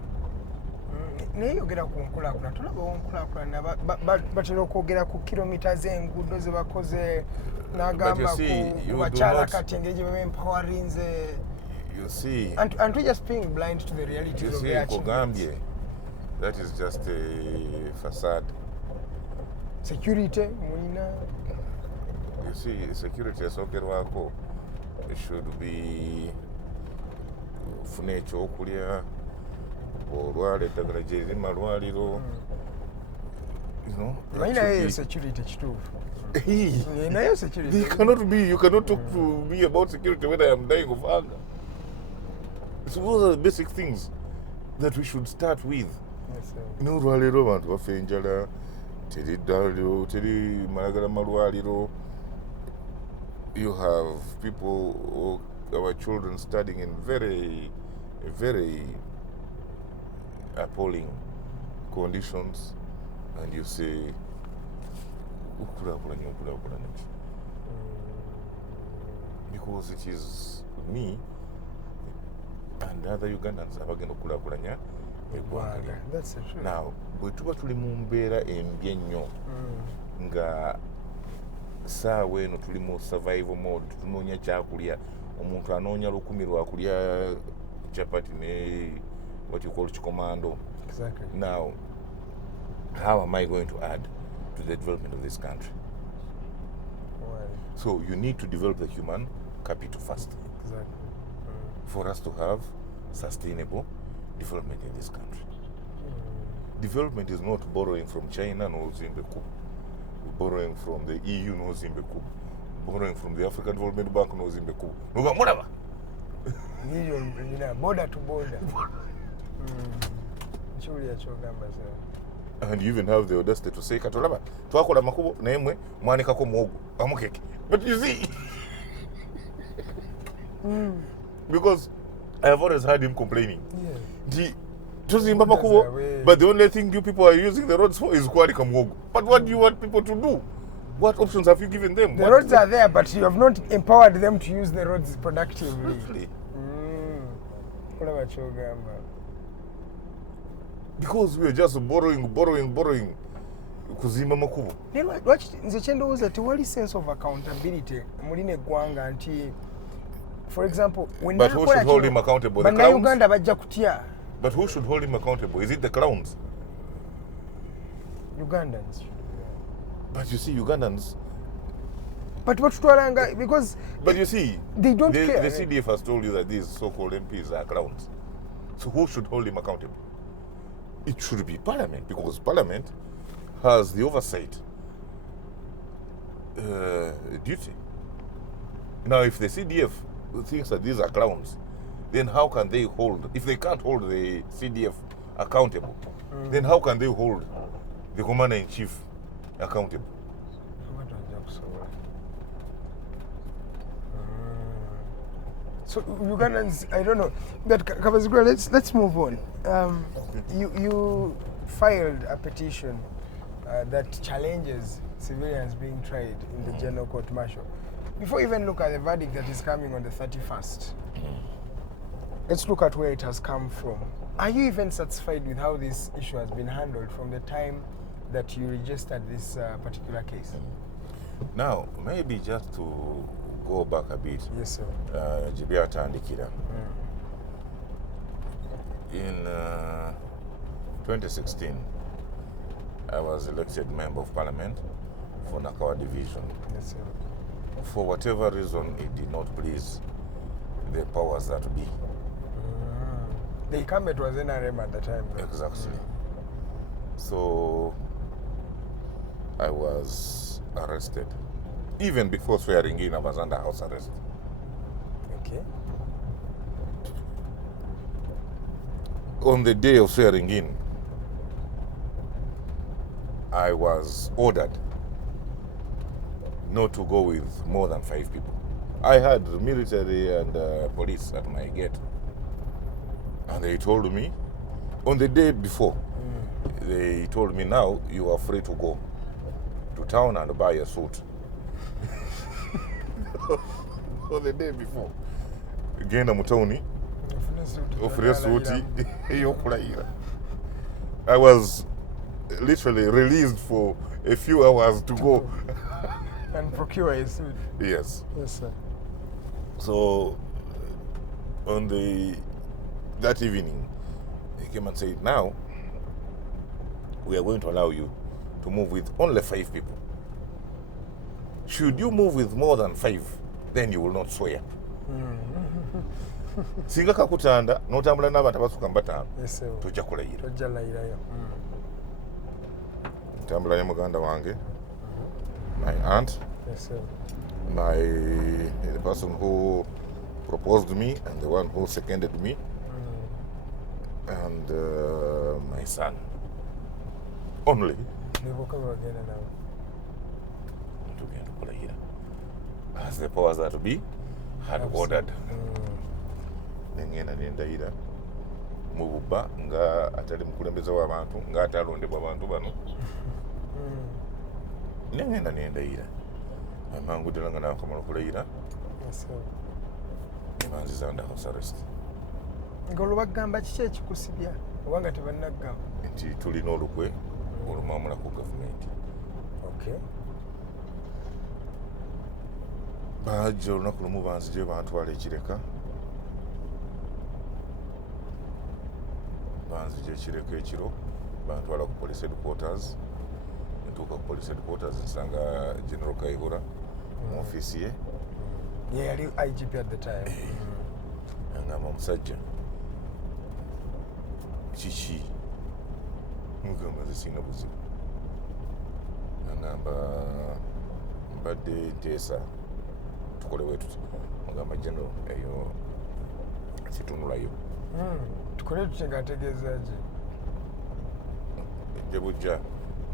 naye yogera ku nkulaakulana tulaba onkulaakulana batera okwogera ku kilomita z'enguudo ze bakoze n'agamba ku bakyala kati engeri gye bempowerinze. You see, and we just being blind to the reality of their achievements. That is just a facade. Security, Munina. You see, security asokerwako should be fune ekyokulya olwala eddagala gye liri malwaliro. Security kituufu. Security. You cannot talk to me about security when I am dying of hunger. So those are the basic things that we should start with. N'olwaleero abantu bafa enjala, teri ddwaliro, teri malagala malwaliro. You have people, our children studying in very appalling conditions, and you say, because it is me and other Ugandans abagenda okulakulanya eggwanga. Now bwe tuba tuli mu mbeera embi ennyo nga saawa eno tuli mu survival mode, tunoonya kyakulya, omuntu anoonya lukumi lwakulya chapati ne what you call chikomando. Exactly. Now how am I going to add to the development of this country? So you need to develop the human capital first. Exactly. For us to have sustainable development in this country. Development is not borrowing from China no Zimbeku, borrowing from the EU no Zimbeku, borrowing from the African Development Bank no Zimbeku. No, whatever. Border to border. And you even have the audacity to say Katolaba, Twakola Makubo, Namwe, Manikako Mogu, Amukeke. But you see, because I have always heard him complaining. Yeah. But the only thing you people are using the roads for is Kwarika Mogu. But what do you want people to do? What options have you given them? The roads are there, but you have not empowered them to use the roads productively. Really? Because we are just borrowing. Kuzimba makubo. Then what the chendo was that what is sense of accountability? Muline Gwanga anti, for example, when but who should hold him accountable? The crowns? But who should hold him accountable? Is it the crowns? Ugandans. But you see, Ugandans. But what Tuaranga, because. But you see, they don't care. The CDF has told you that these so-called MPs are crowns. So who should hold him accountable? It should be Parliament, because Parliament has the oversight duty. Now, if the CDF thinks that these are clowns, then how can they hold, if they can't hold the CDF accountable, then how can they hold the Commander-in-Chief accountable? So Ugandans, I don't know. But Kabaziguruka, let's move on. You filed a petition that challenges civilians being tried in the General Court Martial. Before we even look at the verdict that is coming on the 31st, let's look at where it has come from. Are you even satisfied with how this issue has been handled from the time that you registered this particular case? Now, maybe just to go back a bit. Yes, sir. Jibiata and Ikira. In 2016, I was elected Member of Parliament for Nakawa Division. Yes, sir. For whatever reason, it did not please the powers that be. The incumbent was NRM at the time. Exactly. So I was arrested. Even before swearing in, I was under house arrest. Okay. On the day of swearing in, I was ordered not to go with more than 5 people. I had military and police at my gate. And they told me, on the day before, they told me, now you are free to go to town and buy a suit. On the day before. Again, I'm Tony. I was literally released for a few hours to go and procure a suit. Yes. Yes, sir. So on that evening, they came and said, now we are going to allow you to move with only 5 people. Should you move with more than 5, then you will not swear. Singa kakutanda notambula n'abantu abasuka mbatano. Yes, sir. Tojja kulayira. Tojja layirayo. Ntambula ne muganda wange. My aunt. Yes, sir. The person who proposed me and the one who seconded me. And my son. Only. As the powers that be had ordered. Nengenda nendayira mu bubba nga atali mukulembeze w'abantu nga atalondebwa abantu bano. Nengenda nendayira amangu ddala nga nakamala okulayira ne banziza under house arrest. Ng'olubagamba kiki ekikusibya oba nga tebannagamba? Nti tulina olukwe olumwamula ku gavumenti. Okay. Bajja olunaku lumu banzije bantwala ekireka. Banzije ekireka ekiro bantwala ku police headquarters. Ntuuka ku police headquarters nsanga General Kayihura mu office ye yali IGP at the time. Angamba omusajja kiki mugamba nze sirina buzibu angamba mbadde nteesa tukole bwe tuti mugamba general eyo kitunulayo tukole tuti ng'ategeeza ki ejja bujja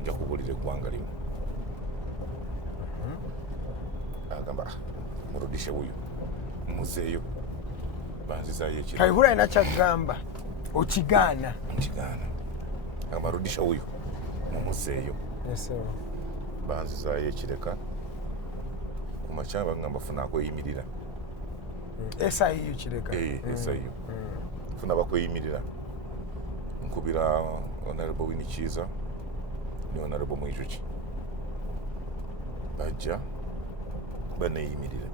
nja kubuulira eggwanga limu agamba murudishe wuyo muzeeyo banzizaayo ekiro kaihura alina kyagamba okigaana nkigaana agamba rudisha wuyo mumuzeeyo banzizaayo ekireka ku makya bagamba funa akweyimirira esaiyo kireka esaiyo funa bakweyimirira nkubira honorable winikiiza ne honorable mwijuki bajja baneeyimirira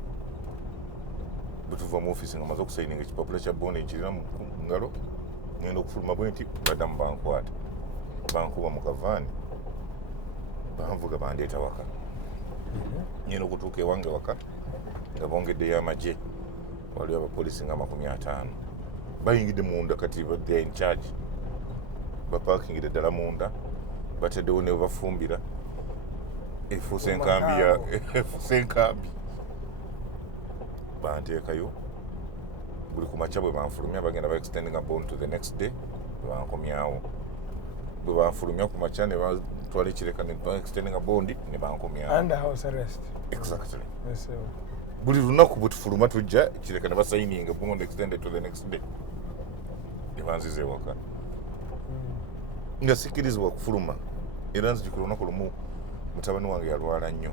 bwetuva mu ofisi nga maze okusayininga ekipapula kya bondi nkirina mu ngalo ngenda okufuluma bwe nti baddamu bankwata bankuba mu kavaani banvuga bandeeta waka ngenda okutuuka ewange waka nga bongeddeyo amagye waliwo abapoliisi nga 50 bayingidde munda kati badde in charge bapakingidde ddala munda bateddewo ne bafumbira efuuse enkambi banteekayo buli ku makya bwe banfulumya bagenda ba-extendinga bond to the next day bwe bankomyawo bwe banfulumya ku makya ne batwala ekireka ne ba-extendinga bondi ne bankomyawo under house arrest. Exactly. Yes, buli lunaku bwe tufuluma tujja kireka ne basayininga bond extended to the next day ne banziza ewaka nga sikkirizibwa kufuluma era nzijukira olunaku lumu mutabani wange yalwala nnyo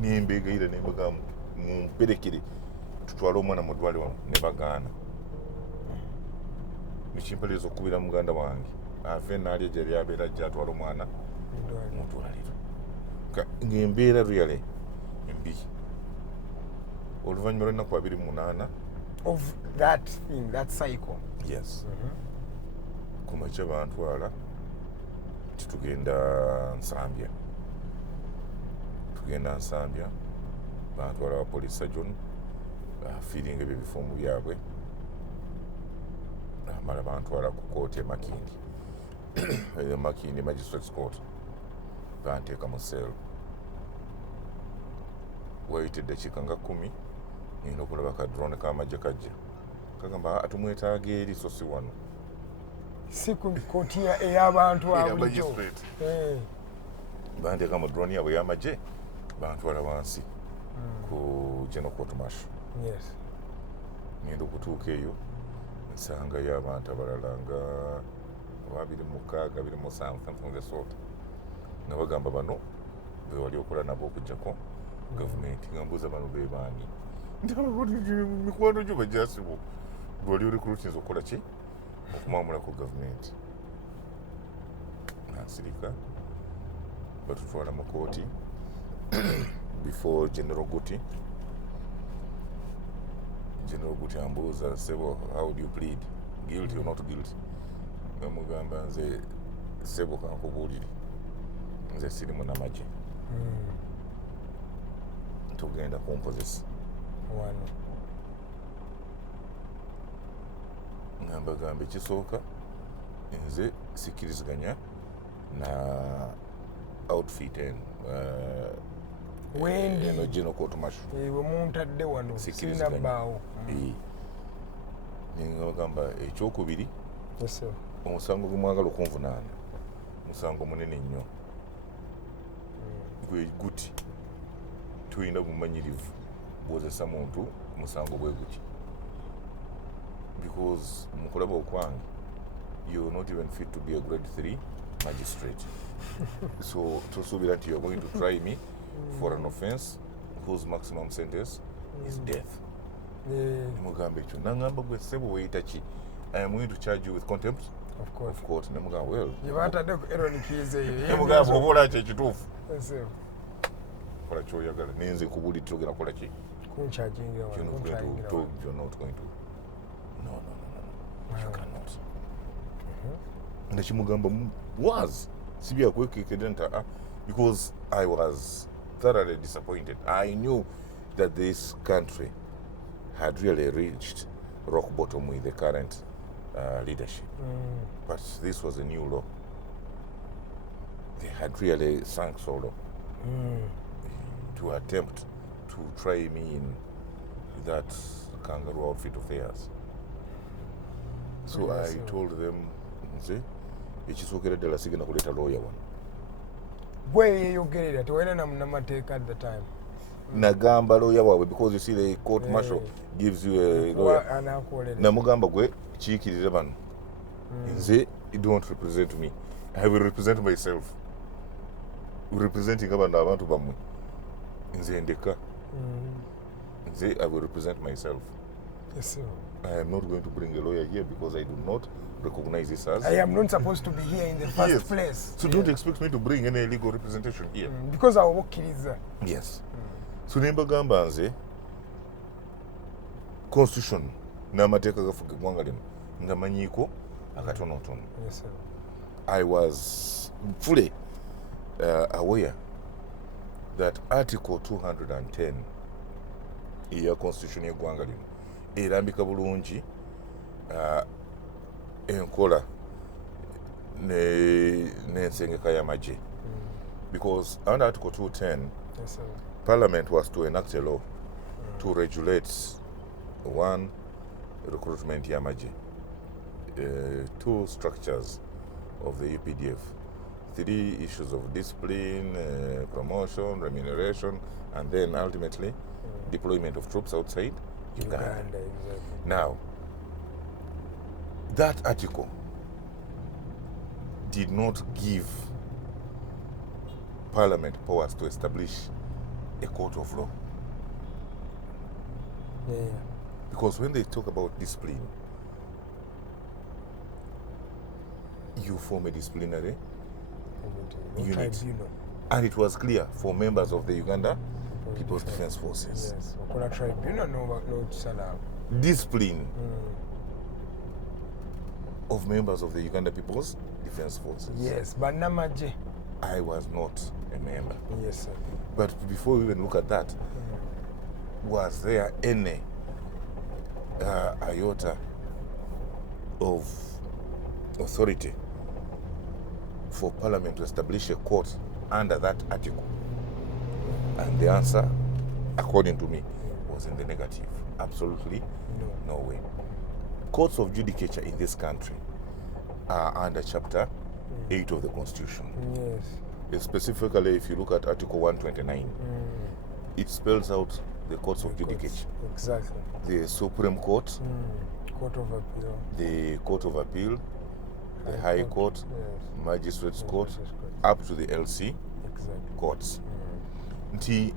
nembeegayira nembaga mumperekere tutwale omwana mu ddwaliro ne bagaana nekimpaliriza okukubira muganda wange ave naalya gyali abeera ajja atwala omwana mu ddwaliro ng'embeera luyale embi oluvannyuma lw'ennaku 28 of that thing, that cycle. Yes. Ku makya bantwala titugenda Nsambya bantwala wa police surgeon feeling ebyo ebifumu byabwe amala bantwala ku kooti Makindi Makindi Magistrates Court banteeka mu sel wayitidde dakiika nga 10 ngenda okulaba ka drone k'amagye kajja kagamba atumwetaaga eri so si wano si ku kooti ey'abantu abulijjo banteeka mu drone yabwe y'amagye bantwala wansi ku General Court Martial. Yes. Ngenda okutuuka eyo nsangayo abantu abalala nga 26 27 something of the sort nga bagamba bano be wali okola nabo okujjako gavumenti nga mbuuza bano be baani mikwano gyo bajasibo bwe wali oliko lukinza okukola ki okumwamulako gavumenti nansirika batutwala mu kooti before General Guti ambuuza sebo how do you plead guilty or not guilty namugamba nze sebo kankubuulire nze sirimu namagye tugenda kumpozesa wano ngamba ekisooka nze sikkiriziganya na outfit wendi eno General Court Martial bwe muntadde wano sirina bbaawo ngamba ekyokubiri omusango gwe mwagala okunvunaana musango munene nnyo gwe guti tuyina bumanyirivu bwozesa muntu musango bwe guti because mukulaba okwange you're not even fit to be a grade 3 magistrate so tosuubira nti you're going to try me for an offense whose maximum sentence is death. Mugamba ekyo nangamba gwe sebo weyita ki I am going to charge you with contempt of court nemugamba well yebatadde Aaron Keys eyo nemugamba obola kyo ekituufu kola kyoyagala nenze kubuli tugera kola ki kunchaginga wano you're not going to no you cannot nekimugamba was sibya kwekekede nta because I was thoroughly disappointed. I knew that this country had really reached rock bottom with the current leadership. But this was a new law. They had really sunk so low to attempt to try me in that kangaroo outfit of theirs. So I told them, see, ekisokera ddala sigenda kuleeta lawyer wano. Bweyeyogerera tewalina namateeka at the time. Nagamba lawyer waabwe because you see the court martial gives you a lawyer. Namugamba gwe kiikirire bano. Nze don't represent me. I will represent myself. Representing abantu bamwe. Nze ndeka. Nze I will represent myself. Yes, sir. I am not going to bring a lawyer here because I do not recognize this as... I am not supposed to be here in the first place. So don't expect me to bring any legal representation here. Because I will kill. Yes. So nembagamba nze constitution n'amateeka gafuga eggwanga lino nga manyiiko akatonotono. Yes, sir. I was fully aware that Article 210 ya constitution y'eggwanga lino erambika bulungi enkola n'ensengeka y'amagye. Because under Article 210, Yes, sir. Parliament was to enact a law to regulate one, recruitment y'amagye, two, structures of the UPDF, three, issues of discipline, promotion, remuneration, and then ultimately deployment of troops outside Uganda. Exactly. Now, that article did not give Parliament powers to establish a court of law. Yeah. Because when they talk about discipline, you form a disciplinary unit. Tribunal. And it was clear for members of the Uganda People's Defense Forces. Yes. Okola tribunal no chisala. Discipline of members of the Uganda People's Defense Forces. Yes, but namaje. I was not a member. Yes, sir. But before we even look at that, was there any iota of authority for Parliament to establish a court under that article? And the answer, according to me, was in the negative. Absolutely no way. Courts of judicature in this country are under Chapter 8 of the Constitution. Yes. Specifically, if you look at Article 129, it spells out the courts of judicature. Exactly. The Supreme Court, Court of Appeal, the Court of Appeal, the High Court, yes. Magistrates Court, up to the LC Exactly. courts. Nti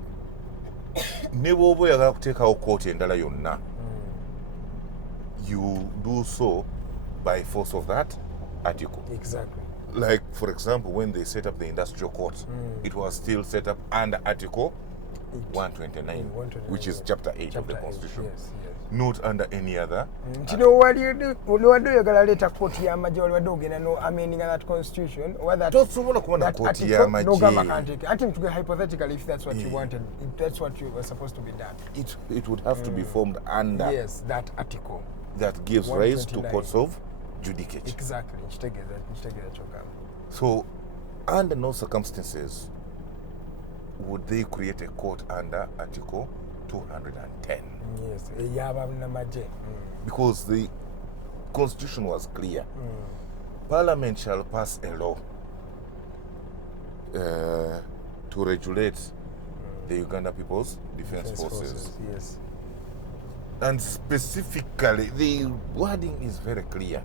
ne bw'oba oyagala kuteekawo kooti endala yonna, you do so by force of that article. Exactly. Like, for example, when they set up the industrial court, it was still set up under Article 129, which is Chapter 8 of the Constitution. Yes, yes. Not under any other. Kino waliwadde oyagala leeta kooti y'amagye waliwadde ogenda no amendinga that constitution or that Tosobola kubona kooti y'amagye. Nogamba kanteke. I think hypothetically, if that's what you wanted, if that's what you were supposed to be done. It would have to be formed under that article. that gives rise to courts of judicature. Exactly. Nkitegera kyogamba. So, under no circumstances would they create a court under Article 210. Yes, ey'abannamagye. Because the Constitution was clear. Parliament shall pass a law to regulate the Uganda People's Defense Forces. Yes. And specifically, the wording is very clear,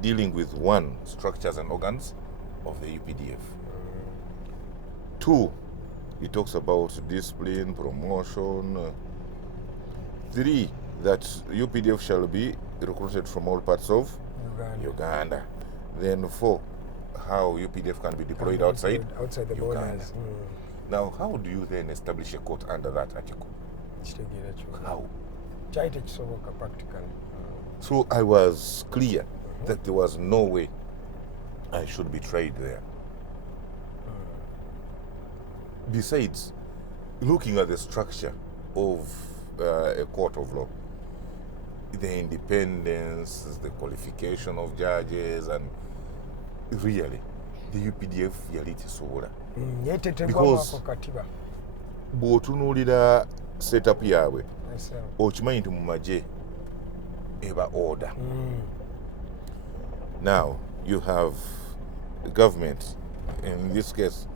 dealing with one, structures and organs of the UPDF. Two, it talks about discipline, promotion. Three, that UPDF shall be recruited from all parts of Uganda. Then four, how UPDF can be deployed outside the Uganda. borders. Now, how do you then establish a court under that article? Kitegeera kyogamba. How? Kyali tekisoboka practically. So I was clear that there was no way I should be tried there. Besides, looking at the structure of a court of law, the independence, the qualification of judges, and really, the UPDF yali tesobola. Because bw'otunuulira setup yaabwe okimanyi nti mu magye eba order. Now you have the government, in this case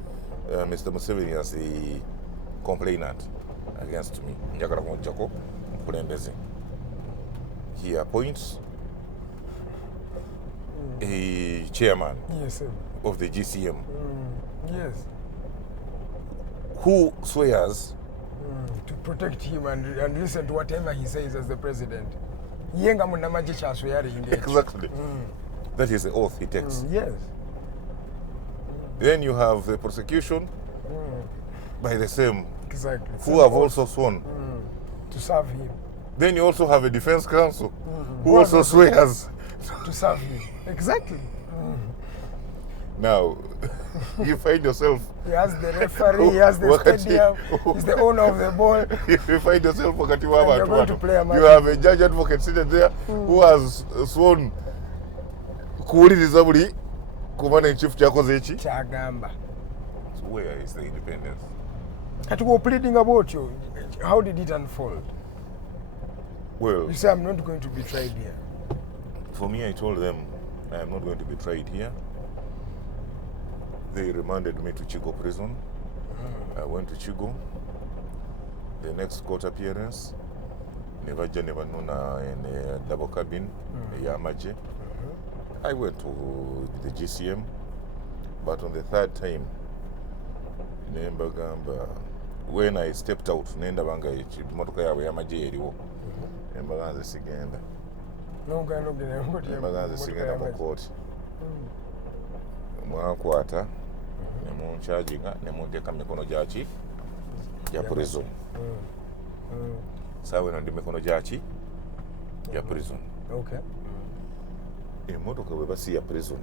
Mr. Museveni as the complainant against me, njagala kumuggyako mukulembeze. He appoints a chairman of the GCM who swears to protect him and listen to whatever he says as the president. Yenga munamaje kyaswera inde. Exactly. That is the oath he takes. Yes. Then you have the prosecution by the same, who same have also sworn to serve him. Then you also have a defense counsel who also swears to serve him. Exactly. Now, you find yourself... He has the referee, he has the stadium, he's the owner of the ball. You find yourself, you're going to play a match. You have a judge advocate seated there who has sworn kuwuliriza buli kumana chief kyakoze eki kyagamba. So where is the independence? Kati we're pleading about you. How did it unfold? Well, you say I'm not going to be tried here. For me, I told them I am not going to be tried here. They remanded me to Chigo prison. I went to Chigo. The next court appearance, never nuna in a double cabin, Yamaje. I went to the GCM, but on the third time, when I stepped out, nenda banga motoka yawe Yamaje eriwo. Embaganze sigenda. Embaganze sigenda mu court. Mwakwata nemuncharginga nemundeka mikono gyaki ya prison. Sawa ndi mikono gyaki ya prison. Okay. Emotoka bwe basi ya prison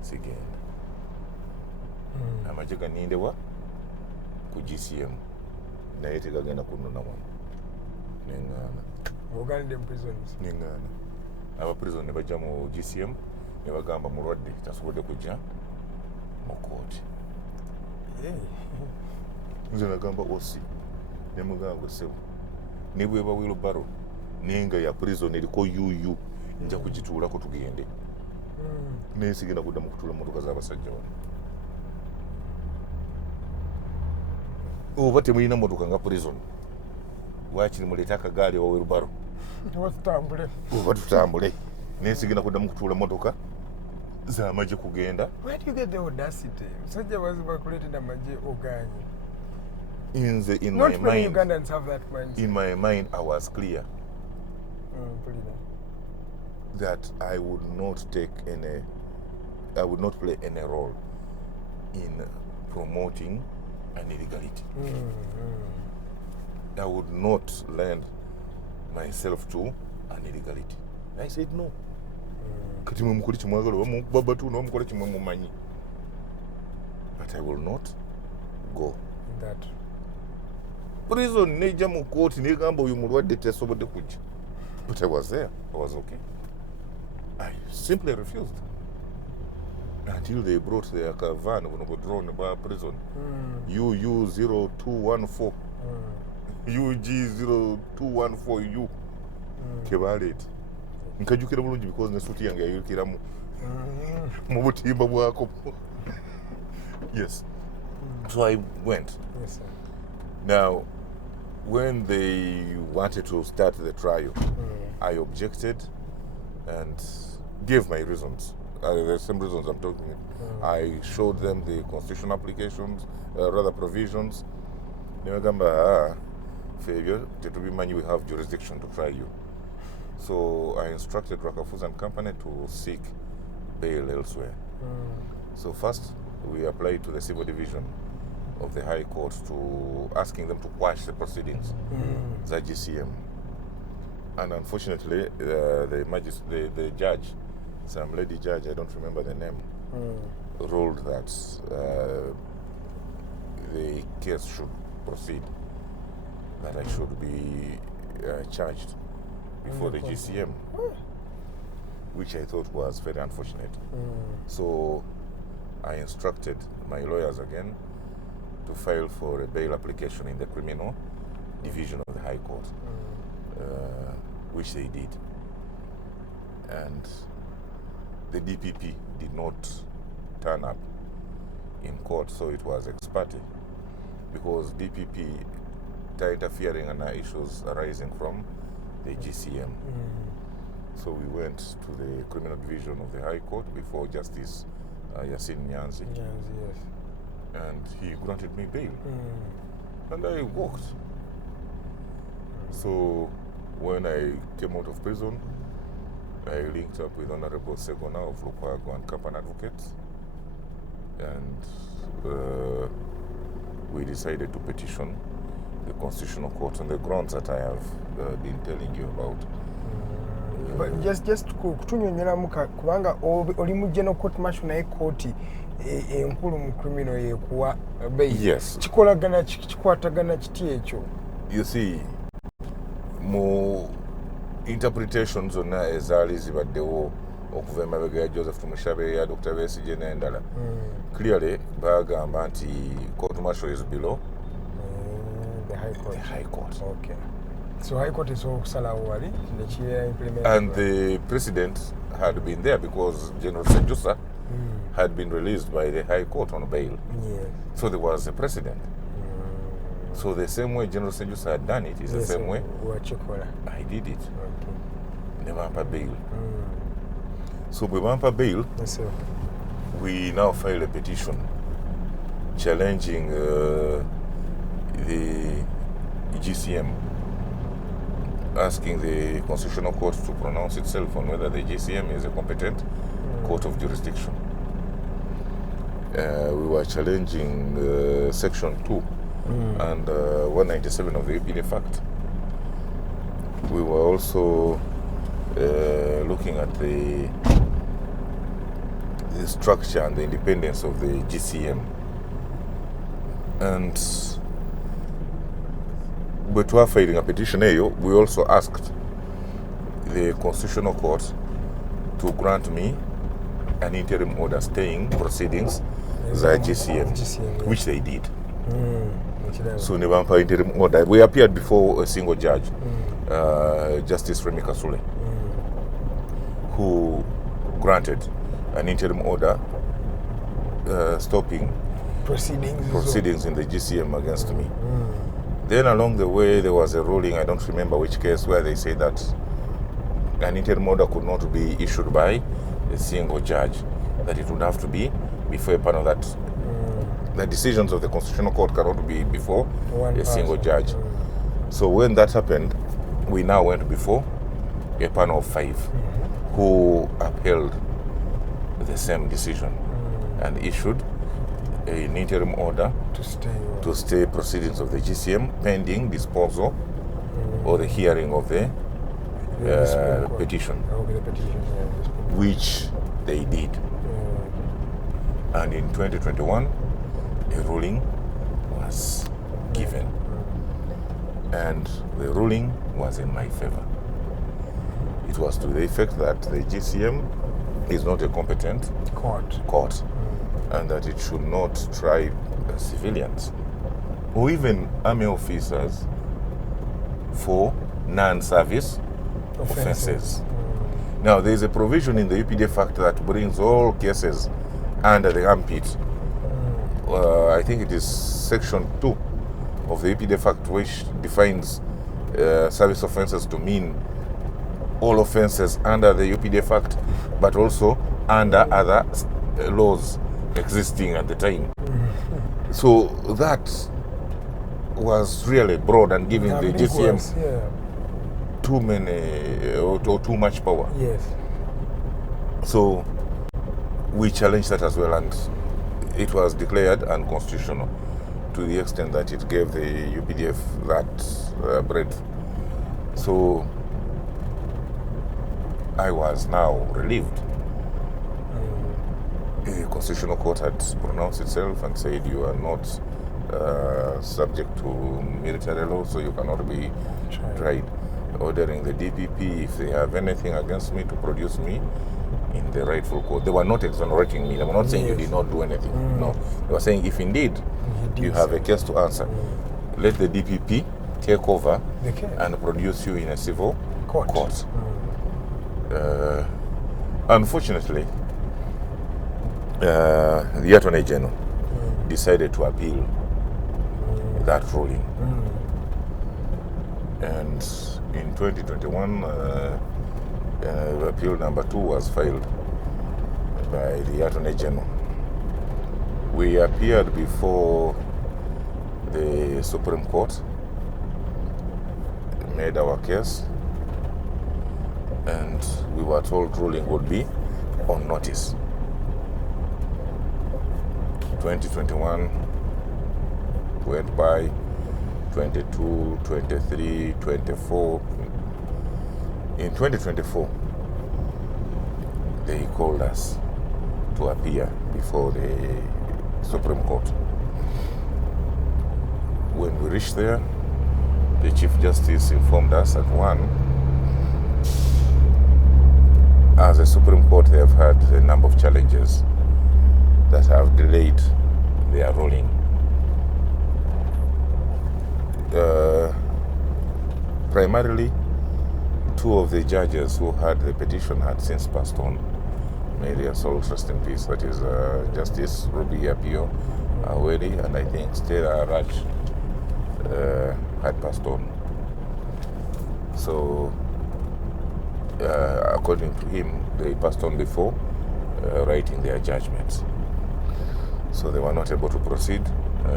sigenda. Amagye ganindewa ku GCM naye tegagenda kunona wano. Nengana. Uganda prisons. Nengana. Aba prison ne bajja mu GCM ne bagamba mulwadde tasobodde kujja mu kooti. Nze nagamba osi ne mugamba sebu ne bweba wheelbarrow nenga ya prison eriko yuyu nja kugituulako tugende. Naye sigenda kuddamu kutuula motoka z'abasajja wano. Oba temulina motoka nga prison wakiri muleeta akagaali wa wheelbarrow oba tutambule. Naye sigenda kuddamu kutuula motoka z'amagye kugenda. Where do you get the audacity? Musajja bakuleetera amagye oganye. In Not my many mind, Ugandans have that mindset. In my mind, I was clear that I would not play any role in promoting an illegality. I would not lend myself to an illegality. I said no. But I will not go. That prison neja mu court negamba uyu mulwadde tesobodde kujja. But I was there. I was okay. I simply refused. Until they brought their van when we were drawn by prison. UU0214. UG0214U. Kebaleti. Nkajukira bulungi because ne suti yange yayukiramu. Mu butimba bwako. Yes. So I went. yes, sir. Now, when they wanted to start the trial, I objected and gave my reasons. The same reasons I'm talking. I showed them the constitutional applications, provisions. Failure, to be man, we have jurisdiction to try you. So I instructed Rakafus and Company to seek bail elsewhere. So first, we applied to the Civil Division of the High Court to asking them to quash the proceedings, the GCM. And unfortunately, the judge, some lady judge, I don't remember the name, ruled that the case should proceed, that I should be charged before the GCM, which I thought was very unfortunate. So I instructed my lawyers again to file for a bail application in the Criminal Division of the High Court, which they did. And the DPP did not turn up in court, so it was ex parte, because DPP are interfering in issues arising from the GCM. So we went to the Criminal Division of the High Court before Justice Yasin Nyanzi. Yes. And he granted me bail. And I walked. So when I came out of prison, I linked up with Honorable Segona of Lukwago and Kapan Advocates, and we decided to petition the Constitutional Court on the grounds that I have been telling you about. But just kutunyonyola kubanga oli mu General Court Martial naye kooti enkulu mu criminal yekuwa bail. Yes. Kikwatagana kiti ekyo. You see, mu interpretations zonna ezaali zibaddewo okuva emabega ya Joseph Tumushabe, ya Dr. Besigye n'endala, clearly bagamba nti court martial is below the High Court. The High Court. Okay. So High Court is okusalawo wali implemented. And the president had been there because General Senjusa had been released by the High Court on bail. Yes. So there was a precedent. So the same way General Senjusa had done it is the same way I did it. Ne bampa bail. So bwe bampa bail, we now file a petition challenging the GCM, asking the Constitutional Court to pronounce itself on whether the GCM is a competent court of jurisdiction. We were challenging Section 2 and 197 of the UPDF Act. We were also looking at the structure and the independence of the GCM. And but we are filing a petition here. We also asked the Constitutional Court to grant me an interim order staying proceedings za GCM, which they did. So ne bampa interim order. We appeared before a single judge, Justice Remi Kasule, who granted an interim order stopping proceedings in the GCM against me. Then along the way there was a ruling, I don't remember which case, where they say that an interim order could not be issued by a single judge, that it would have to be before a panel, that the decisions of the Constitutional Court cannot be before a single judge. So when that happened, we now went before a panel of 5 who upheld the same decision and issued an interim order to stay proceedings of the GCM pending disposal or the hearing of the petition, which they did. And in 2021, a ruling was given, and the ruling was in my favor. It was to the effect that the GCM is not a competent court, and that it should not try civilians or even army officers for non-service offences. Now, there is a provision in the UPDF Act that brings all cases under the armpit. I think it is Section 2 of the UPDF Act, which defines service offences to mean all offences under the UPDF Act, but also under other laws existing at the time. So that was really broad and giving the GCM too many or too much power. Yes. So we challenged that as well, and it was declared unconstitutional to the extent that it gave the UPDF that breadth. So I was now relieved. The Constitutional Court had pronounced itself and said you are not subject to military law, so you cannot be tried. Ordering the DPP, if they have anything against me, to produce me in the rightful court. They were not exonerating me. They were not saying you did not do anything. No. They were saying if indeed you have a case to answer, let the DPP take over and produce you in a civil court. Unfortunately, the Attorney General decided to appeal that ruling. And in 2021, appeal number 2 was filed by the Attorney General. We appeared before the Supreme Court, made our case, and we were told ruling would be on notice. 2021 went by, 22, 23, 24. In 2024, they called us to appear before the Supreme Court. When we reached there, the Chief Justice informed us that one, as a Supreme Court, they have had a number of challenges that have delayed their ruling. Primarily, 2 of the judges who had the petition had since passed on. May their souls rest in peace. That is Justice Ruby Apio Aweri and I think Stella Raj had passed on. So, according to him, they passed on before writing their judgments. So they were not able to proceed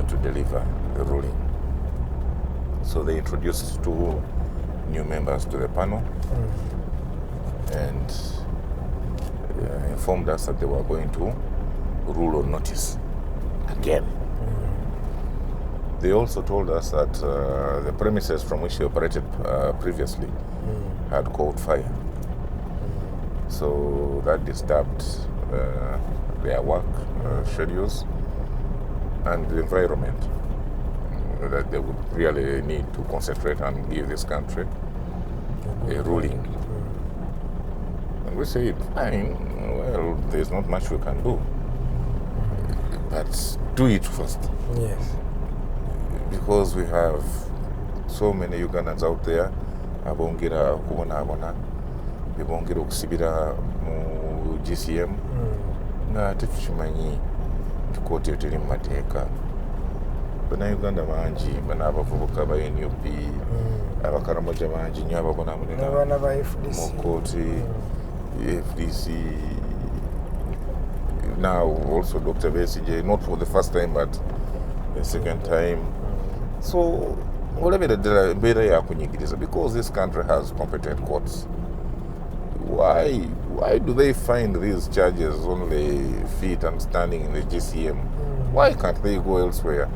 to deliver the ruling. So they introduced 2 new members to the panel and informed us that they were going to rule on notice again. They also told us that the premises from which they operated previously had caught fire. So that disturbed their work schedules and the environment that they would really need to concentrate and give this country a ruling. And we said, fine, well, there's not much we can do, but do it first. Yes. Because we have so many Ugandans out there, abongera kubonabona, bibongera okusibira mu GCM, nga tetukimanyi tukooti eteri mu mateeka. Bannayuganda bangi, bano abavubuka ba NUP, abakaramoja bangi nnyo ababonabonera mu kooti, FDC, now also Dr. Besigye, not for the first time but the second time. So, because this country has competent courts, why do they find these charges only fit and standing in the GCM? Why can't they go elsewhere?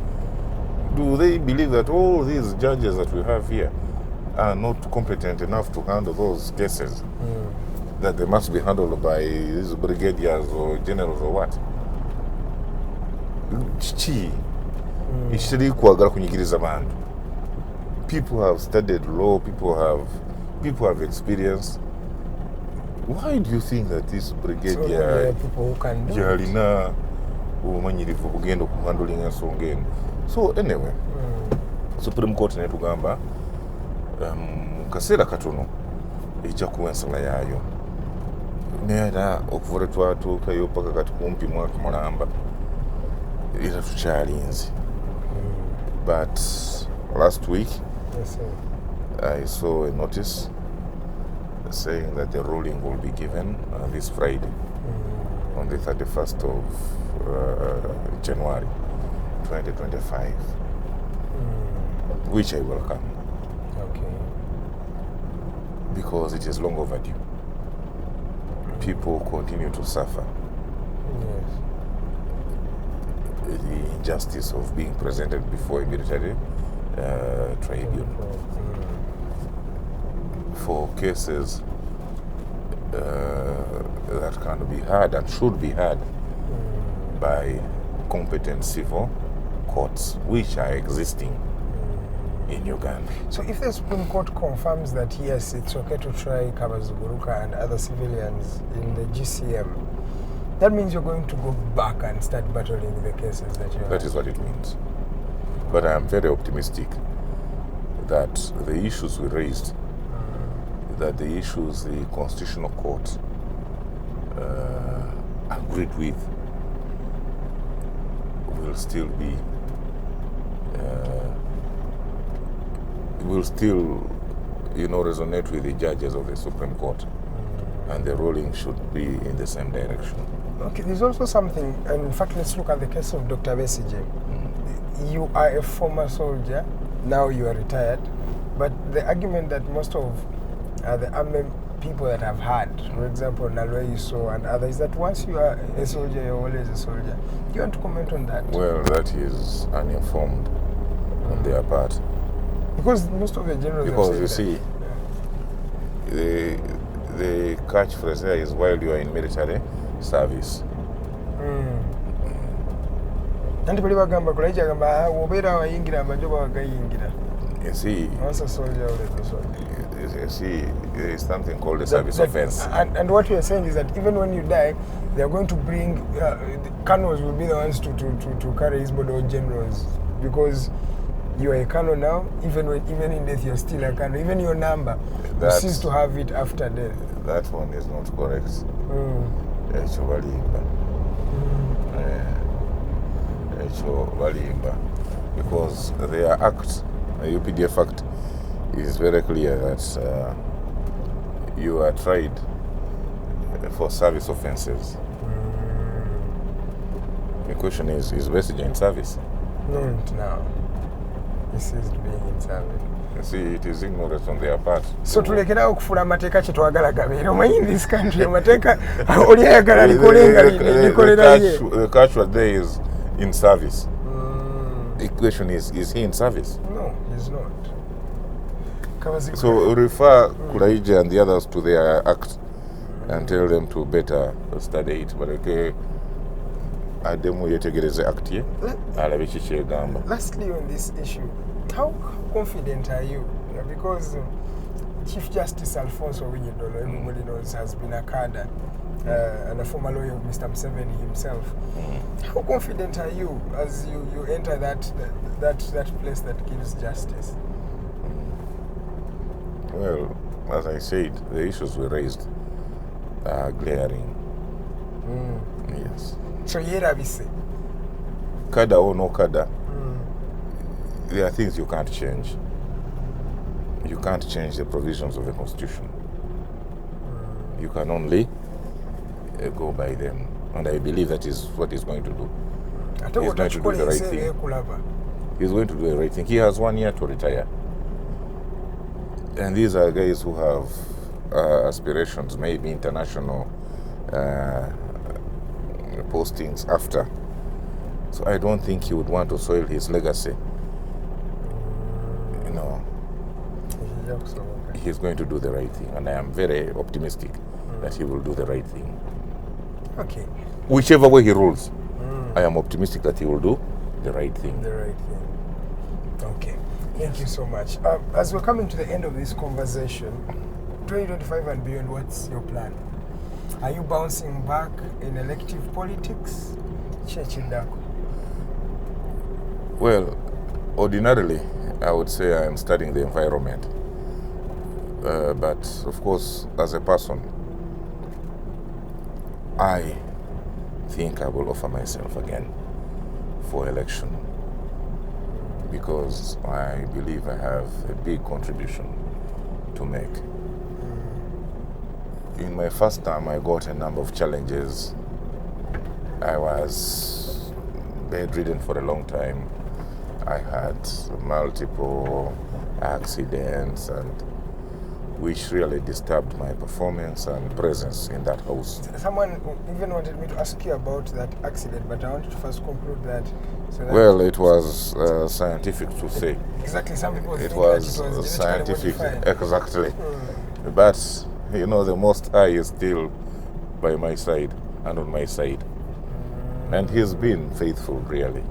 Do they believe that all these judges that we have here are not competent enough to handle those cases? That they must be handled by these brigadiers or generals or what? People have studied law, people have experience. Why do you think that this brigadier yalina obumanyirivu bugenda okuhandling ensonga eno? So anyway, Supreme Court netugamba kaseera katono ejja kuwa ensala yaayo. Neera okuva twatuukayo paka kati kumpi mwaka mulamba era tukyalinze. But last week, I saw a notice saying that the ruling will be given this Friday, on the 31st of January 2025, which I welcome. Okay. Because it is long overdue. People continue to suffer. Yes. The injustice of being presented before a military tribunal for cases that can be heard and should be heard by competent civil courts which are existing in Uganda. So if the Supreme Court confirms that yes, it's okay to try Kabaziguruka and other civilians in the GCM, that means you're going to go back and start battling the cases that you have. That is what it means. But I am very optimistic that the issues we raised, that the issues the Constitutional Court agreed with, will still be, resonate with the judges of the Supreme Court, and the ruling should be in the same direction. Okay, there's also something, and in fact, let's look at the case of Dr. Besigye. You are a former soldier, now you are retired, but the argument that most of the army people that have had, for example, Nalwe Yuso and others, that once you are a soldier, you're always a soldier. Do you want to comment on that? Well, that is uninformed on their part. Because most of the generals Because you see, the catchphrase there is while you are in military service. And people bagamba kulaija gamba wobera wayingira amajoba wagayingira. You see, Once a soldier, always a soldier. You see, there is something called a service offense. And what we are saying is that even when you die, they are going to bring the colonels will be the ones to carry his body, or generals, because you are a colonel now. Even in death, you're still a colonel. Even your number, you cease to have it after death. That one is not correct. Because their act, the UPDF act, is very clear that you are tried for service offences. The question is Besigye in service? Not now. He ceased being in service. You see, it is ignorance on their part. So tulekera okufuna amateeka kye twagala gabeera. Omanyi in this country amateeka oli ayagala likolenga likolera ye. The catch was there is in service. The question is he in service? No, he's not. So refer Kulaija and the others to their act and tell them to better study it. But okay, ademu yetegereze act ye alabe kiki egamba. Lastly, on this issue, how confident are you? Because Chief Justice Alfonso Winyidolo, everybody knows, has been a cadre and a former lawyer of Mr. Museveni himself. How confident are you as you enter that place that gives justice? Well, as I said, the issues we raised are glaring. Yes. So yerabise. Kada or no kada, there are things you can't change. You can't change the provisions of the Constitution. You can only go by them. And I believe that is what he's going to do. He's going to do the right thing. He's going to do the right thing. He has 1 year to retire. And these are guys who have aspirations, maybe international postings after. So I don't think he would want to soil his legacy. You know, he's going to do the right thing, and I am very optimistic that he will do the right thing. Okay. Whichever way he rules, I am optimistic that he will do the right thing. The right thing. Okay. Thank you so much. As we're coming to the end of this conversation, 2025 and beyond, what's your plan? Are you bouncing back in elective politics? Well, ordinarily, I would say I am studying the environment. But, of course, as a person, I think I will offer myself again for election, because I believe I have a big contribution to make. In my first term, I got a number of challenges. I was bedridden for a long time. I had multiple accidents, and which really disturbed my performance and presence in that house. Someone even wanted me to ask you about that accident, but I wanted to first conclude that. Well, it was scientific to say. Exactly, some people think was that it was scientific, modified. exactly. But, you know, the Most High is still by my side and on my side. And he's been faithful, really.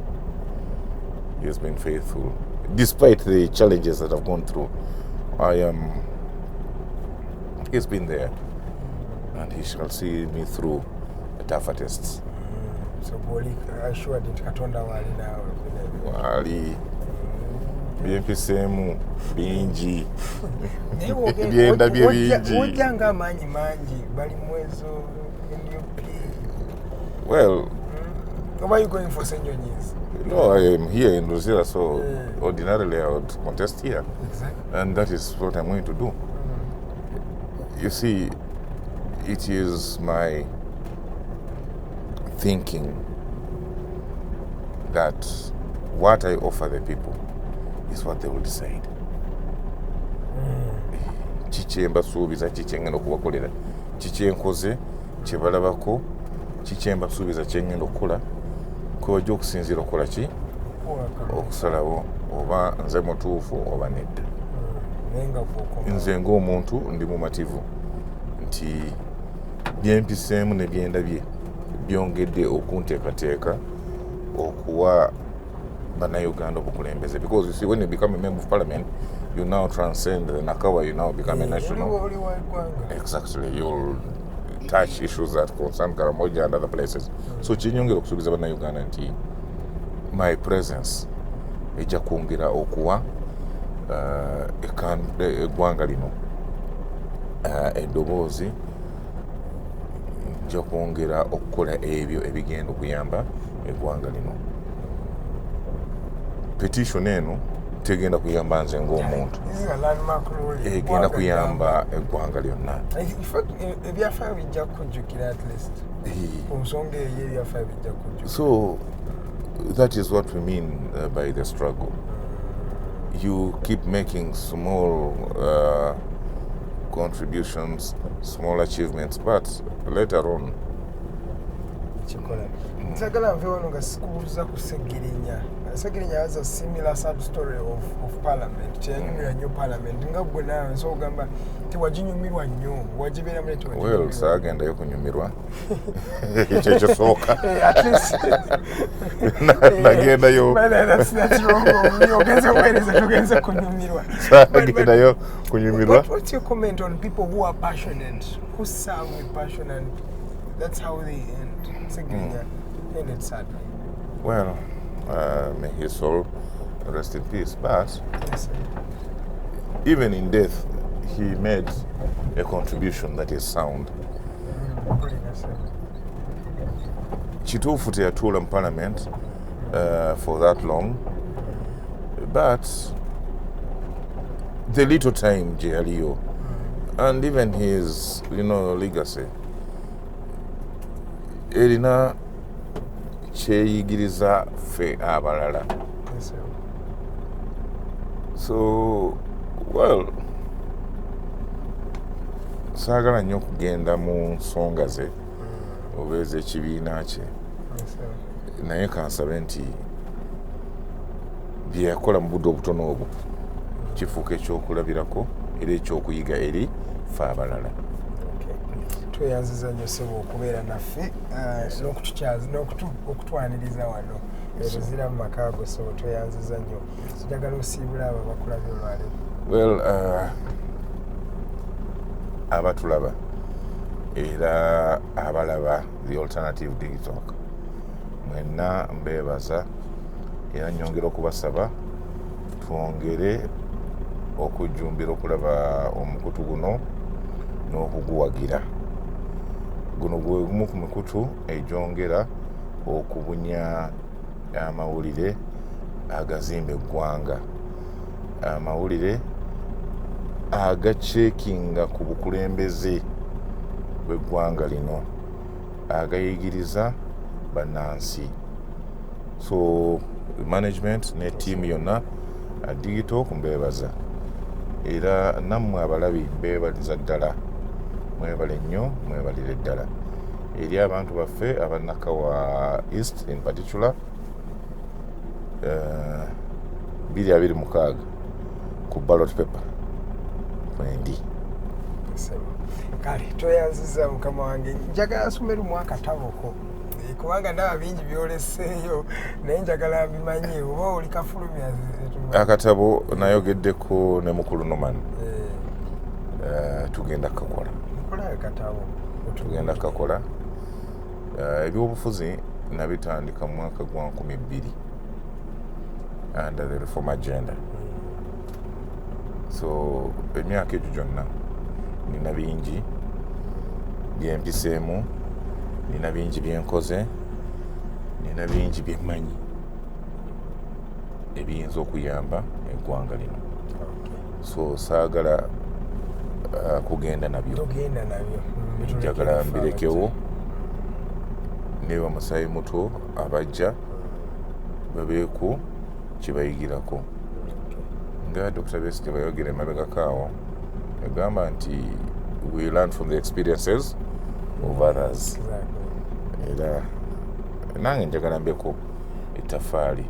He has been faithful. Despite the challenges that I've gone through, he's been there. And he shall see me through the tougher tests. So, I sure did Katonda wali now. Wali. BMPCM bingi. Byenda bye bingi. Ojanga manyi bali mwezo NUP. Well, why are you going for Senyonyi's? No, I am here in Luzira, so ordinarily I would contest here. Exactly. And that is what I'm going to do. You see, it is my thinking that what I offer the people is what they will decide. Chichemba suubiza chichengendo kubakolera. Chichenkoze chebalabako chichemba suubiza chengendo kola. Kujja okusinziira okukola ki okusalawo oba nze mutuufu oba nedda. Nze ng'omuntu ndi mumativu nti byempiseemu ne byendabye byongedde okunteekateeka okuwa bannayuganda obukulembeze, because you see, when you become a member of parliament you now transcend the Nakawa, you now become a national. Exactly, you'll touch issues that concern Karamoja and other places. So kinyongera okusuubiza bannayuganda nti my presence ejja kwongera okuwa eggwanga lino eddoboozi, nja kwongera okukola ebyo ebigenda okuyamba eggwanga lino. Petition eno tegenda kuyamba nze ng'omuntu, egenda kuyamba eggwanga lyonna. Ebyafaayo bijja kujjukira at least ku nsonga eyo ebyafaayo bijja kujjukira. So that is what we mean by the struggle. You keep making small contributions, small achievements, but later on Nsagala nve wano nga sikubuuza ku Segirinya. Segirinya has a similar sub story of parliament. Kyeyanyumirwa nnyo parliament. Nga gwe naawe nsobola okugamba tewaginyumirwa nnyo, wagibeeramu ne tewaginyumirwa. Well, saagendayo kunyumirwa. Ekyo ekisooka. At least. Nagendayo. That's wrong. Ogenze kuweereza togenze kunyumirwa. Saagendayo kunyumirwa. What's your comment on people who are passionate, who serve with passion, and that's how they end? Segirinya ended sadly. Well, may his soul rest in peace. But Yes, sir. even in death, he made a contribution that is sound. Kituufu teyatuula mu parliament for that long, but the little time gye yaliyo, and even his, legacy, erina kyeyigiriza ffe abalala. Yes, sir. So, well, saagala nnyo okugenda mu nsonga ze oba ez'ekibiina kye, Yes, sir. naye kansabe nti bye yakola mu budde obutono obwo kifuuka ekyokulabirako era ekyokuyiga eri ffe abalala. Tweyanziza nnyo ssebo okubeera naffe okutwaniriza wano eruzira mu maka go, so tweyanziza nnyo. Njagala osiibula abo abakulabye olwaleero. Well, abatulaba era abalaba the alternative digital, mwenna mbeebaza era nnyongera okubasaba twongere okujjumbira okulaba omukutu guno n'okuguwagira. Guno gwe gumu ku mikutu egyongera okubunya amawulire agazimba eggwanga, amawulire agacekinga ku bukulembeze bw'eggwanga lino, agayigiriza bannansi. So management ne team yonna digital kumbeebaza, era nammwe abalabi mbeebaliza ddala, mwebale nnyo, mwebalire ddala eri abantu baffe aba Nakawa East in particular. 226 ku ballot paper mwendi. Kale tweyanziza mukama wange, njagala nsomere mu akataboko kubanga ndaba bingi byoleseeyo naye njagala mbimanyi oba oli kafulumya akatabo nayogeddeko ne mukulu Noman tugenda kukakola tugenda kukakola ebyobufuzi nabitandika mu mwaka gwa 2000 under the reform agenda so emyaka egyo gyonna nina bingi byempiseemu nina bingi byenkoze nina bingi byemmanyi ebiyinza okuyamba eggwanga lino so saagala kugenda nabyo njagala mbirekewo ne bamusaayi muto abajja babeeku kibayigirako nga Dr. Besigye bayogera emabegakaawo yagamba nti we learn from the experiences of others era nange njagala mbeko ettaffaali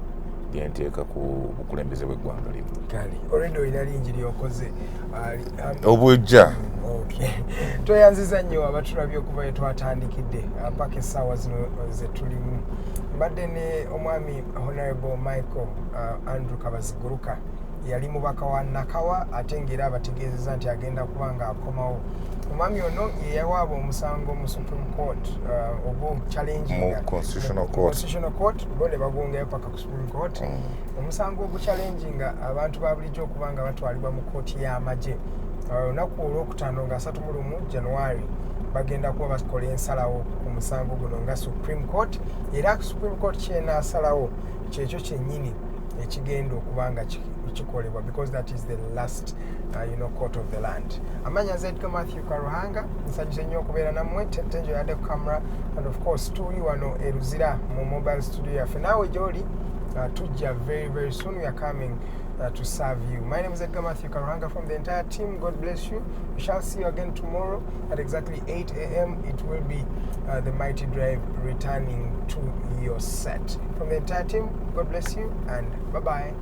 lyenteeka ku bukulembeze bw'eggwanga limu kale olwedde olina lingi lyokoze obujja tweyanziza nnyo abatulabye okuva twatandikidde mpaka essaawa zino zetulimu mbadde ne omwami honorable Michael Andrew Kabaziguruka yali mubaka wa Nakawa ate ng'era abategeezezza nti agenda kuba nga akomawo omwami ono ye yawaaba omusango mu Supreme Court oguchallenginga mu Constitutional Court bo ne bagongayo paka ku Supreme Court omusango oguchallenginga abantu ba bulijjo okuba nga batwalibwa mu kooti y'amagye olunaku olwokutaano nga 31 January bagenda kuba bakola ensalawo ku musango guno nga Supreme Court era Supreme Court kyenaasalawo kyekyo kyennyini ekigenda okuba nga kikolebwa because that is the last court of the land. Amanya Zedka Matthew Karuhanga nsanyuse nnyo okubeera nammwe tenjo yadde ku camera and of course tuli wano eruzira mu mobile studio yaffe naawe gy'oli tujja very very soon we are coming to serve you. My name is Edgar Matthew Karuhanga from the entire team. God bless you. We shall see you again tomorrow at exactly 8 a.m. It will be the Mighty Drive returning to your set. From the entire team, God bless you and bye-bye.